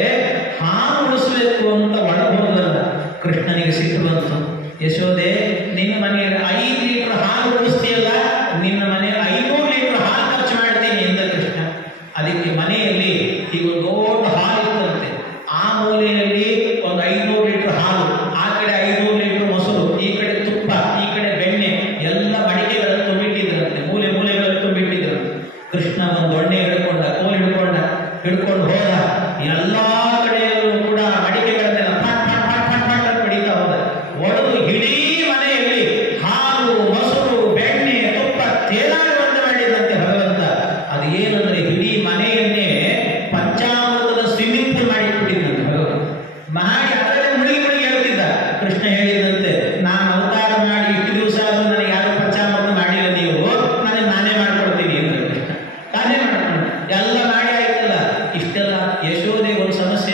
ಹಾಲು ಉಳಿಸ್ಬೇಕು ಅಂತ ಒಳಗೋದಲ್ಲ. ಕೃಷ್ಣನಿಗೆ ಸಿಟ್ಟು ಬಂತು. ಯಶೋದೆ, ನಿನ್ನ ಮನೆಯಲ್ಲಿ 5 ಲೀಟರ್ ಹಾಲು ಉಳಿಸ್ತೀಯಲ್ಲ, ನಿನ್ನ ಮನೆಯಲ್ಲಿ 500 ಲೀಟರ್ ಹಾಲು ಖರ್ಚು ಮಾಡ್ತೀನಿ ಎಂದ ಕೃಷ್ಣ. ಅದಕ್ಕೆ ಮನೆಯಲ್ಲಿ ಈಗ ಒಂದು ದೊಡ್ಡ ಹಾಲು ಇತ್ತಂತೆ. ಆ ಮೂಲೆಯಲ್ಲಿ ಒಂದು 500 ಲೀಟರ್ ಹಾಲು, ಆ ಕಡೆ 500 ಲೀಟರ್ ಮೊಸರು, ಈ ಕಡೆ ತುಪ್ಪ, ಈ ಕಡೆ ಬೆಣ್ಣೆ, ಎಲ್ಲ ಮಡಿಕೆಗಳನ್ನು ತುಂಬಿಟ್ಟಿದ್ರಂತೆ. ಮೂಲೆಗಳನ್ನು ತುಂಬಿಟ್ಟಿದ್ರಂತೆ. ಕೃಷ್ಣ ಒಂದು ದೊಣ್ಣೆ ಹಿಡ್ಕೊಂಡು ಹೋದ. ಎಲ್ಲಾ ಕಡೆಯಲ್ಲೂ ಕೂಡ ಮಡಿಕೆಗಳನ್ನೆಲ್ಲ ಫಟ್ ಫಟ್ ಫಟ್ ಫಟ್ ಫಟ್ ಅಂತ ಹೊಡಿತಾ ಹೋದ. ಒಡೆದು ಇಡೀ ಮನೆಯಲ್ಲಿ ಹಾಲು, ಮೊಸರು, ಬೆಣ್ಣೆ, ತುಪ್ಪ ತೇಲಾಡುವಂತೆ ಮಾಡಿದಂತೆ ಭಗವಂತ. ಅದು ಏನಂದ್ರೆ, ಇಡೀ ಮನೆಯನ್ನೇ ಪಂಚಾಮೃತದ ಸ್ವಿಮ್ಮಿಂಗ್ ಪೂಲ್ ಮಾಡಿಬಿಟ್ಟಿದ್ದಂತೆ ಭಗವಂತ. ಮಾಡಿ ಅದರಲ್ಲೇ ಮುಳುಗಿ ಹೇಳ್ತಿದ್ದ. ಕೃಷ್ಣ ಹೇಳಿದಂತೆ, ನಾನು ಅವತಾರ ಮಾಡಿ ಇಷ್ಟು ದಿವಸ ಆದರೂ ನನಗೆ ಯಾರು ಪಂಚಾಮೃತ ಮಾಡಿಲ್ಲ, ನೀವು ನನಗೆ ನಾನೇ ಮಾಡ್ಕೊಡ್ತೀನಿ ಅಂತ ಕೃಷ್ಣ ತಾನೇ ಮಾಡ್ಕೊಂಡು ಎಲ್ಲ ಮಾಡಿ ಆಯ್ತಲ್ಲ. ಇಷ್ಟೆಲ್ಲ ಯಶೋದೆಗೆ ಒಂದು ಸಮಸ್ಯೆ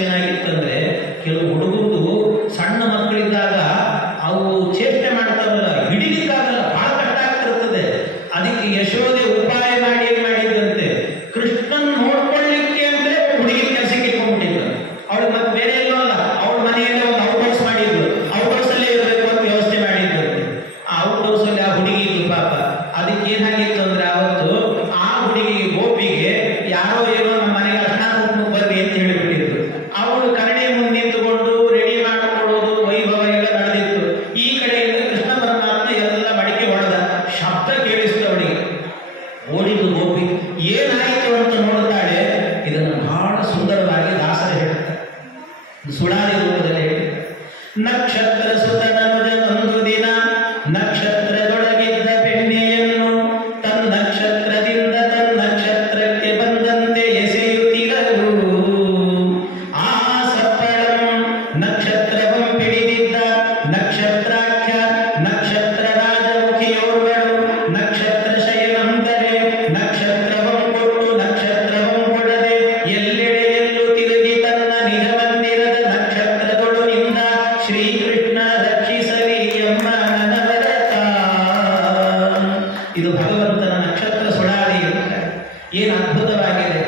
ಅದ್ಭುತವಾಗಿದೆ.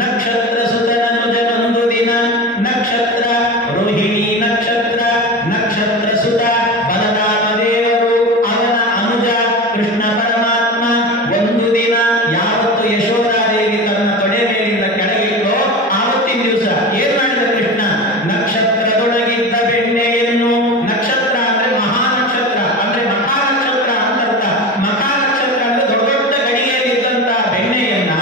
ನಕ್ಷತ್ರ ಸುತನನುಜನೊಂದು ದಿನ, ನಕ್ಷತ್ರ ರೋಹಿಣಿ ನಕ್ಷತ್ರ, ನಕ್ಷತ್ರ ಸುತ ಬಲರಾಮ ದೇವರು ಅವನ ಅನುಜ ಕೃಷ್ಣ ಪರಮಾತ್ಮ ಒಂದು ದಿನ ಯಾವತ್ತು ಯಶೋಧಾದೇವಿ ತನ್ನ ತೊಡೆ ಮೇಲಿಂದ ಕೆಳಗಿಟ್ಟೋ ಆವತ್ತಿನ ದಿವಸ ಏನ್ ಮಾಡಿದ ಕೃಷ್ಣ? ನಕ್ಷತ್ರದೊಳಗಿದ್ದ ಬೆಣ್ಣೆಯನ್ನು, ನಕ್ಷತ್ರ ಅಂದ್ರೆ ಮಹಾನಕ್ಷತ್ರ ಅಂದ್ರೆ ಮಹಾನಕ್ಷತ್ರ ಅಂತ ಮಹಾನಕ್ಷತ್ರ ಅಂದ್ರೆ ದೊಡ್ಡ ದೊಡ್ಡ ಗಡಿಗೆಯಲ್ಲಿದ್ದಂತ ಬೆಣ್ಣೆಯನ್ನ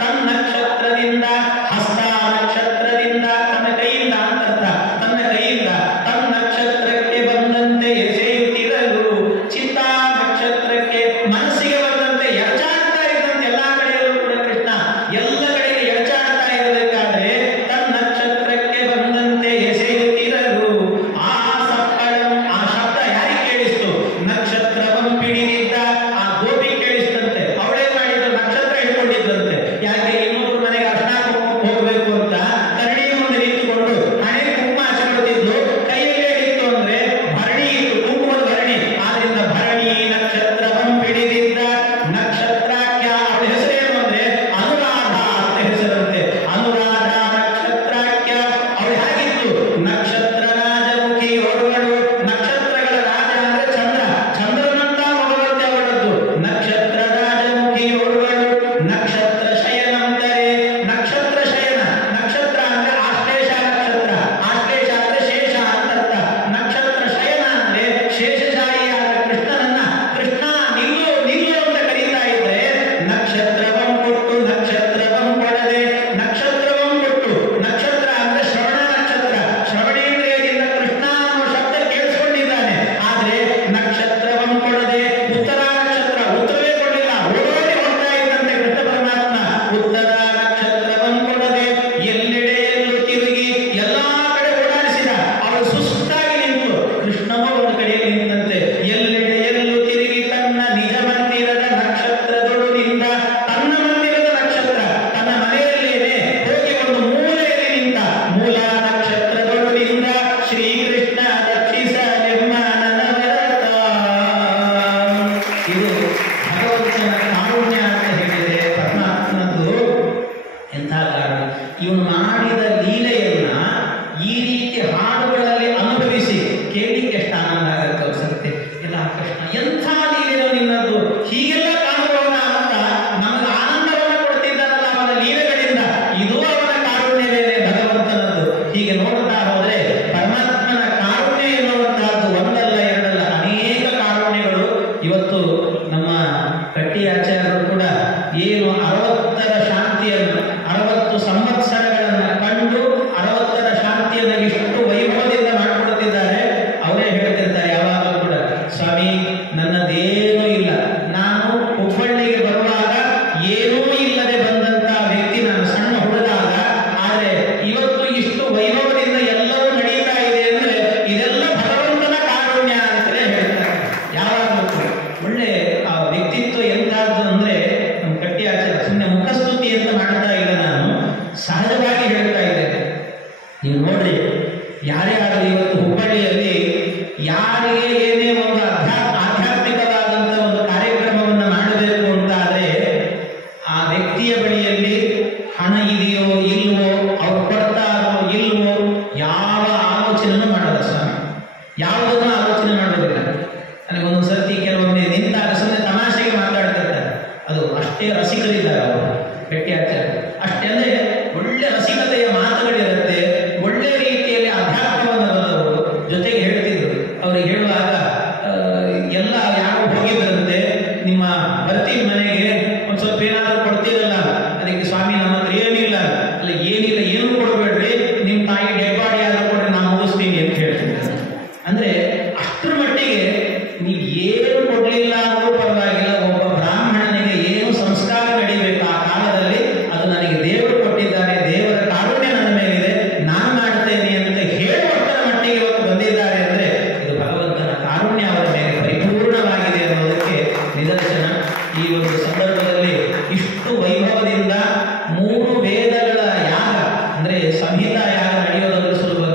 ತನ್ನ ನಕ್ಷತ್ರದಿಂದ, ಹಸ್ತ ನಕ್ಷತ್ರದಿಂದ, ತನ್ನ ಕೈಯಿಂದ ಅಂತ ತನ್ನ ಕೈಯಿಂದ ತನ್ನ ನಕ್ಷತ್ರಕ್ಕೆ ಬಂದಂತೆ ಎಸೆಯುತ್ತಿರಲು, ಚಿತ್ತಾ ನಕ್ಷತ್ರಕ್ಕೆ ಮನಸ್ಸಿಗೆ ಬಂದಂತೆ ಎಳಚಾಡ್ತಾ ಇದ್ದಂತೆ ಎಲ್ಲಾ ಕಡೆಯಲ್ಲೂ ಕೂಡ ಕೃಷ್ಣ ಎಲ್ಲ ಕಡೆಗೆ ಎಳಚಾಡ್ತಾ ಇರಬೇಕಾದ್ರೆ ತನ್ನ ನಕ್ಷತ್ರಕ್ಕೆ ಬಂದಂತೆ ಎಸೆಯುತ್ತಿರಲು ಆ ಸಪ್ಪಳಂ, ಆ ಶಬ್ದ ಯಾರಿಗೆ ಕೇಳಿಸ್ತು? ನಕ್ಷತ್ರವನ್ನು ಹಿಡಿದಿದ್ದ ಆ ಗೋಪಿ ಕೇಳಿಸ್ತಂತೆ. ಅವಳೇ ಮಾಡಿದ್ರು, ನಕ್ಷತ್ರ ಹಿಡ್ಕೊಂಡಿದ್ದಂತೆ. ಯಾಕೆ? ಇನ್ನೊಬ್ಬರು ಮನೆಗೆ ಅರ್ಶನ ಹೋಗ್ಬೇಕು ಅಂತ ಕರಡಿ ಮುಂದೆ ನಿಂತುಕೊಂಡು ಹಣೆ ಕುಂಕುಮ ಹಚ್ಕೊಳ್ತಿದ್ಲು. ಕೈಯಲ್ಲೇ ಇತ್ತು ಅಂದ್ರೆ ಭರಣಿ ಇತ್ತು, ಕುಂಕುಮದ ಭರಣಿ. ಆದ್ರಿಂದ ಭರಣಿ ನಕ್ಷತ್ರವನ್ನು ಹಿಡಿದಿದ್ದ ನಕ್ಷತ್ರಾಖ್ಯ. ಅವಳ ಹೆಸರೇನು ಅಂದ್ರೆ ಅನುರಾಧ ಅಂತ ಹೆಸರಂತೆ. ಅನುರಾಧ ನಕ್ಷತ್ರಾಖ್ಯ. ಅವಳು ಹೇಗಿತ್ತು? ನಕ್ಷತ್ರ ರಾಜಮುಖಿ ಓರ್ವಳು. ನಕ್ಷತ್ರಗಳ ರಾಜ ಅಂದ್ರೆ ಚಂದ್ರ, ಚಂದ್ರನಂತ ಮಗುವಂತೆ ಅವಳದ್ದು. ನಕ್ಷತ್ರ ರಾಜಮುಖಿ ಓರ್ವಳು. ನಕ್ಷತ್ರ ಶಯನಂದರೆ, ನಕ್ಷತ್ರ ಶಯನ, ನಕ್ಷತ್ರ ಅಂದ್ರೆ ಆಶ್ಲೇಷ ನಕ್ಷತ್ರ, ಆಶ್ಲೇಷ ಅಂದ್ರೆ ಶೇಷ ಅಂತ. ನಕ್ಷತ್ರ ಶಯನ ಅಂದ್ರೆ ಶೇಷಶಾಹಿಯಾದ ಕೃಷ್ಣನನ್ನ ಕೃಷ್ಣ ನಿಲ್ಲು ನಿಲ್ಲು ಅಂತ ಕರೀತಾ ಇದ್ರೆ ನಕ್ಷತ್ರವಂ ಕೊಟ್ಟು ನಕ್ಷತ್ರವಂ ಕೊಡದೆ, ನಕ್ಷತ್ರವಂ ಕೊಟ್ಟು, ನಕ್ಷತ್ರ ಅಂದ್ರೆ ಶ್ರವಣ ನಕ್ಷತ್ರ, ಶ್ರವಣೇಂದ್ರಿಯದಿಂದ ಕೃಷ್ಣ ಅನ್ನೋ ಶಬ್ದ ಕೇಳಿಸ್ಕೊಂಡಿದ್ದಾನೆ. ಆದ್ರೆ ನಕ್ಷತ್ರವಂ ಕೊಡದೆ ಉತ್ತರ ನಕ್ಷತ್ರ, ಉತ್ತರವೇ ಕೊಡಲಿಲ್ಲ, ಓಡೋಡಿ ಹೋಗ್ತಾ ಇದ್ದಂತೆ ಕೃಷ್ಣ ಪರಮಾತ್ಮ. ಉತ್ತರ ನಕ್ಷತ್ರವಂ ಕೊಡದೆ ಎಲ್ಲೆಡೆಯಲ್ಲೂ ತಿರುಗಿ ಎಲ್ಲಾ ಕಡೆ ಓಡಾಡಿಸಿದ. ಅವಳು ಸುಸ್ತಾಗಿ ನಿಂತು, ಕೃಷ್ಣವೂ ಒಂದು ಕಡೆಯಲ್ಲಿ ನಿಂತಂತೆ. ಎಲ್ಲೆಡೆಯಲ್ಲೂ ತಿರುಗಿ ತನ್ನ ನಿಜ ಮಂದಿರದ ನಕ್ಷತ್ರದೊಳಗಿಂದ, ತನ್ನ ಮಂದಿರದ ನಕ್ಷತ್ರ ತನ್ನ ಮನೆಯಲ್ಲೇನೆ ಹೋಗಿ ಒಂದು ಮೂಲೆಯಲ್ಲಿ ನಿಂತ ಮೂಲ ನಕ್ಷತ್ರದೊಳಗಿಂದ ಶ್ರೀಕೃಷ್ಣ ರಕ್ಷಿಸಲೆಮ್ಮ ನನ್ನ ವ್ರತ. ಇದು ಭಗವಂತನ ಕಾರುಣ್ಯ ಅಂತ ಹೇಳಿದೆ ಪರಮಾತ್ಮನದು. ಎಂಥ ಕಾರಣ! ಇವನು ಮಾಡಿದ ಲೀಲೆಯನ್ನ ಈ ರೀತಿ ಹಾಡುಗಳಲ್ಲಿ ಅನುಭವಿಸಿ ಕೇಳಲಿಕ್ಕೆ ಎಷ್ಟು ಆನಂದ ಆಗುತ್ತೆ ಅನ್ಸುತ್ತೆ. ಎಲ್ಲ ಕೃಷ್ಣ ಎಂಥ ಲೀಲೆನೋ ನಿನ್ನದು, ಹೀಗೆಲ್ಲ ಕಾಣುವವನ ಅಂತ ನಮಗೆ ಆನಂದವನ್ನು ಕೊಡ್ತಿದ್ದಾನಲ್ಲ ಅವನ ಲೀಲೆಗಳಿಂದ. ಇದು ಅವನ ಕಾರುಣ್ಯವೇನೆ ಭಗವಂತನದ್ದು. ಹೀಗೆ ನೋಡ್ತಾ ಹೋದ್ರೆ ಪರಮಾತ್ಮನ ಕಾರುಣ್ಯ ಎನ್ನುವಂತಹದ್ದು ಒಂದಲ್ಲ ಎರಡಲ್ಲ, ಅನೇಕ ಕಾರುಣ್ಯಗಳು. ಇವತ್ತು ನಮ್ಮ ಕಟ್ಟಿಯಾಚಾರ್ಯರು ಕೂಡ ಏನು 60ರ ಶಾಂತಿಯನ್ನು, 60 ಸಂವತ್ಸರಗಳನ್ನು ಕಂಡು 60ರ ಶಾಂತಿಯನ್ನು ಇಷ್ಟು ವೈಭವದಿಂದ ಮಾಡಿಕೊಡುತ್ತಿದ್ದಾರೆ. ಅವರೇ ಹೇಳ್ತಿರ್ತಾರೆ ಯಾವಾಗಲೂ ಕೂಡ, ಸ್ವಾಮಿ ನನ್ನದೇನೂ ಇಲ್ಲ, ನಾನು ಹುಬ್ಬಳ್ಳಿಗೆ ಬರುವಾಗ ಏನೂ ಇಲ್ಲದೆ ಬಂದಂತ ವ್ಯಕ್ತಿ, ನಾನು ಸಣ್ಣ ಹುಡುಗಾಗ. ಆದರೆ ಇವತ್ತು ಇಷ್ಟು ವೈಭವದಿಂದ ಎಲ್ಲವೂ ನಡೀತಾ ಇದೆ ಅಂದ್ರೆ ಇದೆಲ್ಲ ಭಗವಂತನ ಕಾರುಣ್ಯ ಅಂತಲೇ ಹೇಳ್ತಾರೆ ಯಾವಾಗಲೂ ಕೂಡ. ಒಳ್ಳೆ ಆ ವ್ಯಕ್ತಿತ್ವ ಎಂತಾದ್ದು ಅಂದ್ರೆ ನಮ್ಮ ಕಟ್ಟಿಯಾಚಾರ್ಯ ಸುಮ್ಮನೆ ಮುಖಸ್ತುತಿ ಅಂತ ಮಾಡ್ತಾ ಇಲ್ಲ, ನಾನು ಸಹಜವಾಗಿ ಹೇಳ್ತಾ ಇದ್ದೇನೆ. ನೀವು ನೋಡ್ರಿ, ಯಾರೇ ಆಗಲಿ ಇವತ್ತು ಹುಬ್ಬಳ್ಳಿಯಲ್ಲಿ ಯಾರಿಗೆ ಏನೇ ಒಂದು ಆಧ್ಯಾತ್ಮಿಕವಾದಂಥ ಒಂದು ಕಾರ್ಯಕ್ರಮವನ್ನು ಮಾಡಬೇಕು ಅಂತ ಆದರೆ ಆ ವ್ಯಕ್ತಿಯ ಬಳಿಯಲ್ಲಿ ಹಣ ಇದೆಯೋ ಇಲ್ವೋ, ಅವ್ರು ಕೊಡ್ತಾರೋ ಇಲ್ವೋ, ಯಾವ ಆಲೋಚನೆನೂ ಮಾಡಲ್ಲ ಸ್ವಾಮಿ, ಯಾವುದನ್ನು ಆಲೋಚನೆ ಮಾಡೋದಿಲ್ಲ. ನನಗೆ ಒಂದೊಂದು ಸರ್ತಿ ಕೆಲವೊಮ್ಮೆ ನಿಂತಾಗ ಸುಮ್ಮನೆ ತಮಾಷೆಗೆ ಮಾತಾಡ್ತಿರ್ತಾರೆ. ಅದು ಅಷ್ಟೇ ರಸಿಕರಿದ್ದಾರೆ ಅವರು ಕಟ್ಟಿಯಾಚಾರ್ಯ. ಅಷ್ಟೇ ಅಂದ್ರೆ ಒಳ್ಳೆ ರಸಿಕತೆಯ ಮಾತುಗಳಿರುತ್ತೆ, ಒಳ್ಳೆ ರೀತಿಯಲ್ಲಿ ಅಧ್ಯಾತ್ಮವನ್ನು ಬಲ್ಲವರು. ಜೊತೆಗೆ ಹೇಳ್ತಿದ್ರು, ಅವ್ರಿಗೆ ಹೇಳುವಾಗ ಎಲ್ಲ ಯಾರು ಹೋಗಿದ್ರಂತೆ, ನಿಮ್ಮ ಬರ್ತೀವಿ ಮನೆಗೆ, ಒಂದು ಸ್ವಲ್ಪ ಏನಾದರೂ ಕೊಡ್ತೀರಲ್ಲ, ಅದಕ್ಕೆ ಸ್ವಾಮಿ ನಮ್ಮ ಹತ್ರ ಏನಿಲ್ಲ, ಅಲ್ಲ ಏನಿಲ್ಲ, ಏನು ಕೊಡಬೇಡ್ರಿ, ನಿಮ್ಮ ತಾಯಿ ಡೆಡ್ ಬಾಡಿ ಆದ್ರೂ ಕೊಡ್ರಿ, ನಾನು ಮುಗಿಸ್ತೀನಿ ಅಂತ ಹೇಳ್ತಿದ್ದಾರೆ. ಅಂದ್ರೆ ಅಷ್ಟರ ಮಟ್ಟಿಗೆ ನೀವು ಏನು ಕೊಡ್ಲಿಲ್ಲ ಅಂದ್ರೂ ಪರವಾಗಿಲ್ಲ, ಒಬ್ಬ ಬ್ರಾಹ್ಮಣನಿಗೆ ಏನು ಸಂಸ್ಕಾರ ನಡೀಬೇಕು ಆ ಕಾಲದಲ್ಲಿ ಅದು ನನಗೆ ದೇವರು ಕೊಟ್ಟಿದ್ದಾರೆ, ದೇವರ ಕಾರುಣ್ಯ ನನ್ನ ಮೇಲಿದೆ, ನಾನು ಮಾಡ್ತೇನೆ ಅಂತ ಹೇಳುವಷ್ಟರ ಮಟ್ಟಿಗೆ ಇವತ್ತು ಬಂದಿದ್ದಾರೆ ಅಂದ್ರೆ ಇದು ಭಗವಂತನ ಕಾರುಣ್ಯ ಅವರ ಮೇಲೆ ಪರಿಪೂರ್ಣವಾಗಿದೆ ಅನ್ನೋದಕ್ಕೆ ನಿದರ್ಶನ. ಈ ಒಂದು ಸಂದರ್ಭದಲ್ಲಿ ಇಷ್ಟು ವೈಭವದಿಂದ 3 ವೇದಗಳ ಯಾಗ ಅಂದ್ರೆ ಸಂಹಿತಾ ಯಾಗ ನಡೆಯೋದನ್ನು ಸುಲಭ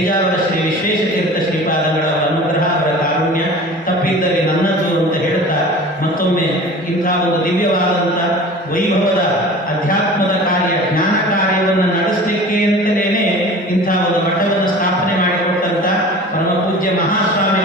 ಪೇಜಾವರ ಶ್ರೀ ವಿಶ್ವೇಶತೀರ್ಥ ಶ್ರೀಪಾದಗಳ ಅನುಗ್ರಹ, ಅವರ ಕಾರುಣ್ಯ ತಪ್ಪಿದ್ದಲ್ಲಿ ನನ್ನದು ಅಂತ ಹೇಳ್ತಾ, ಮತ್ತೊಮ್ಮೆ ಇಂಥ ಒಂದು ದಿವ್ಯವಾದಂಥ ವೈಭವದ ಅಧ್ಯಾತ್ಮದ ಕಾರ್ಯ, ಜ್ಞಾನ ಕಾರ್ಯವನ್ನು ನಡೆಸಲಿಕ್ಕೆ ಅಂತಲೇ ಇಂಥ ಒಂದು ಮಠವನ್ನು ಸ್ಥಾಪನೆ ಮಾಡಿಕೊಟ್ಟಂಥ ಪರಮ ಪೂಜ್ಯ ಮಹಾಸ್ವಾಮಿ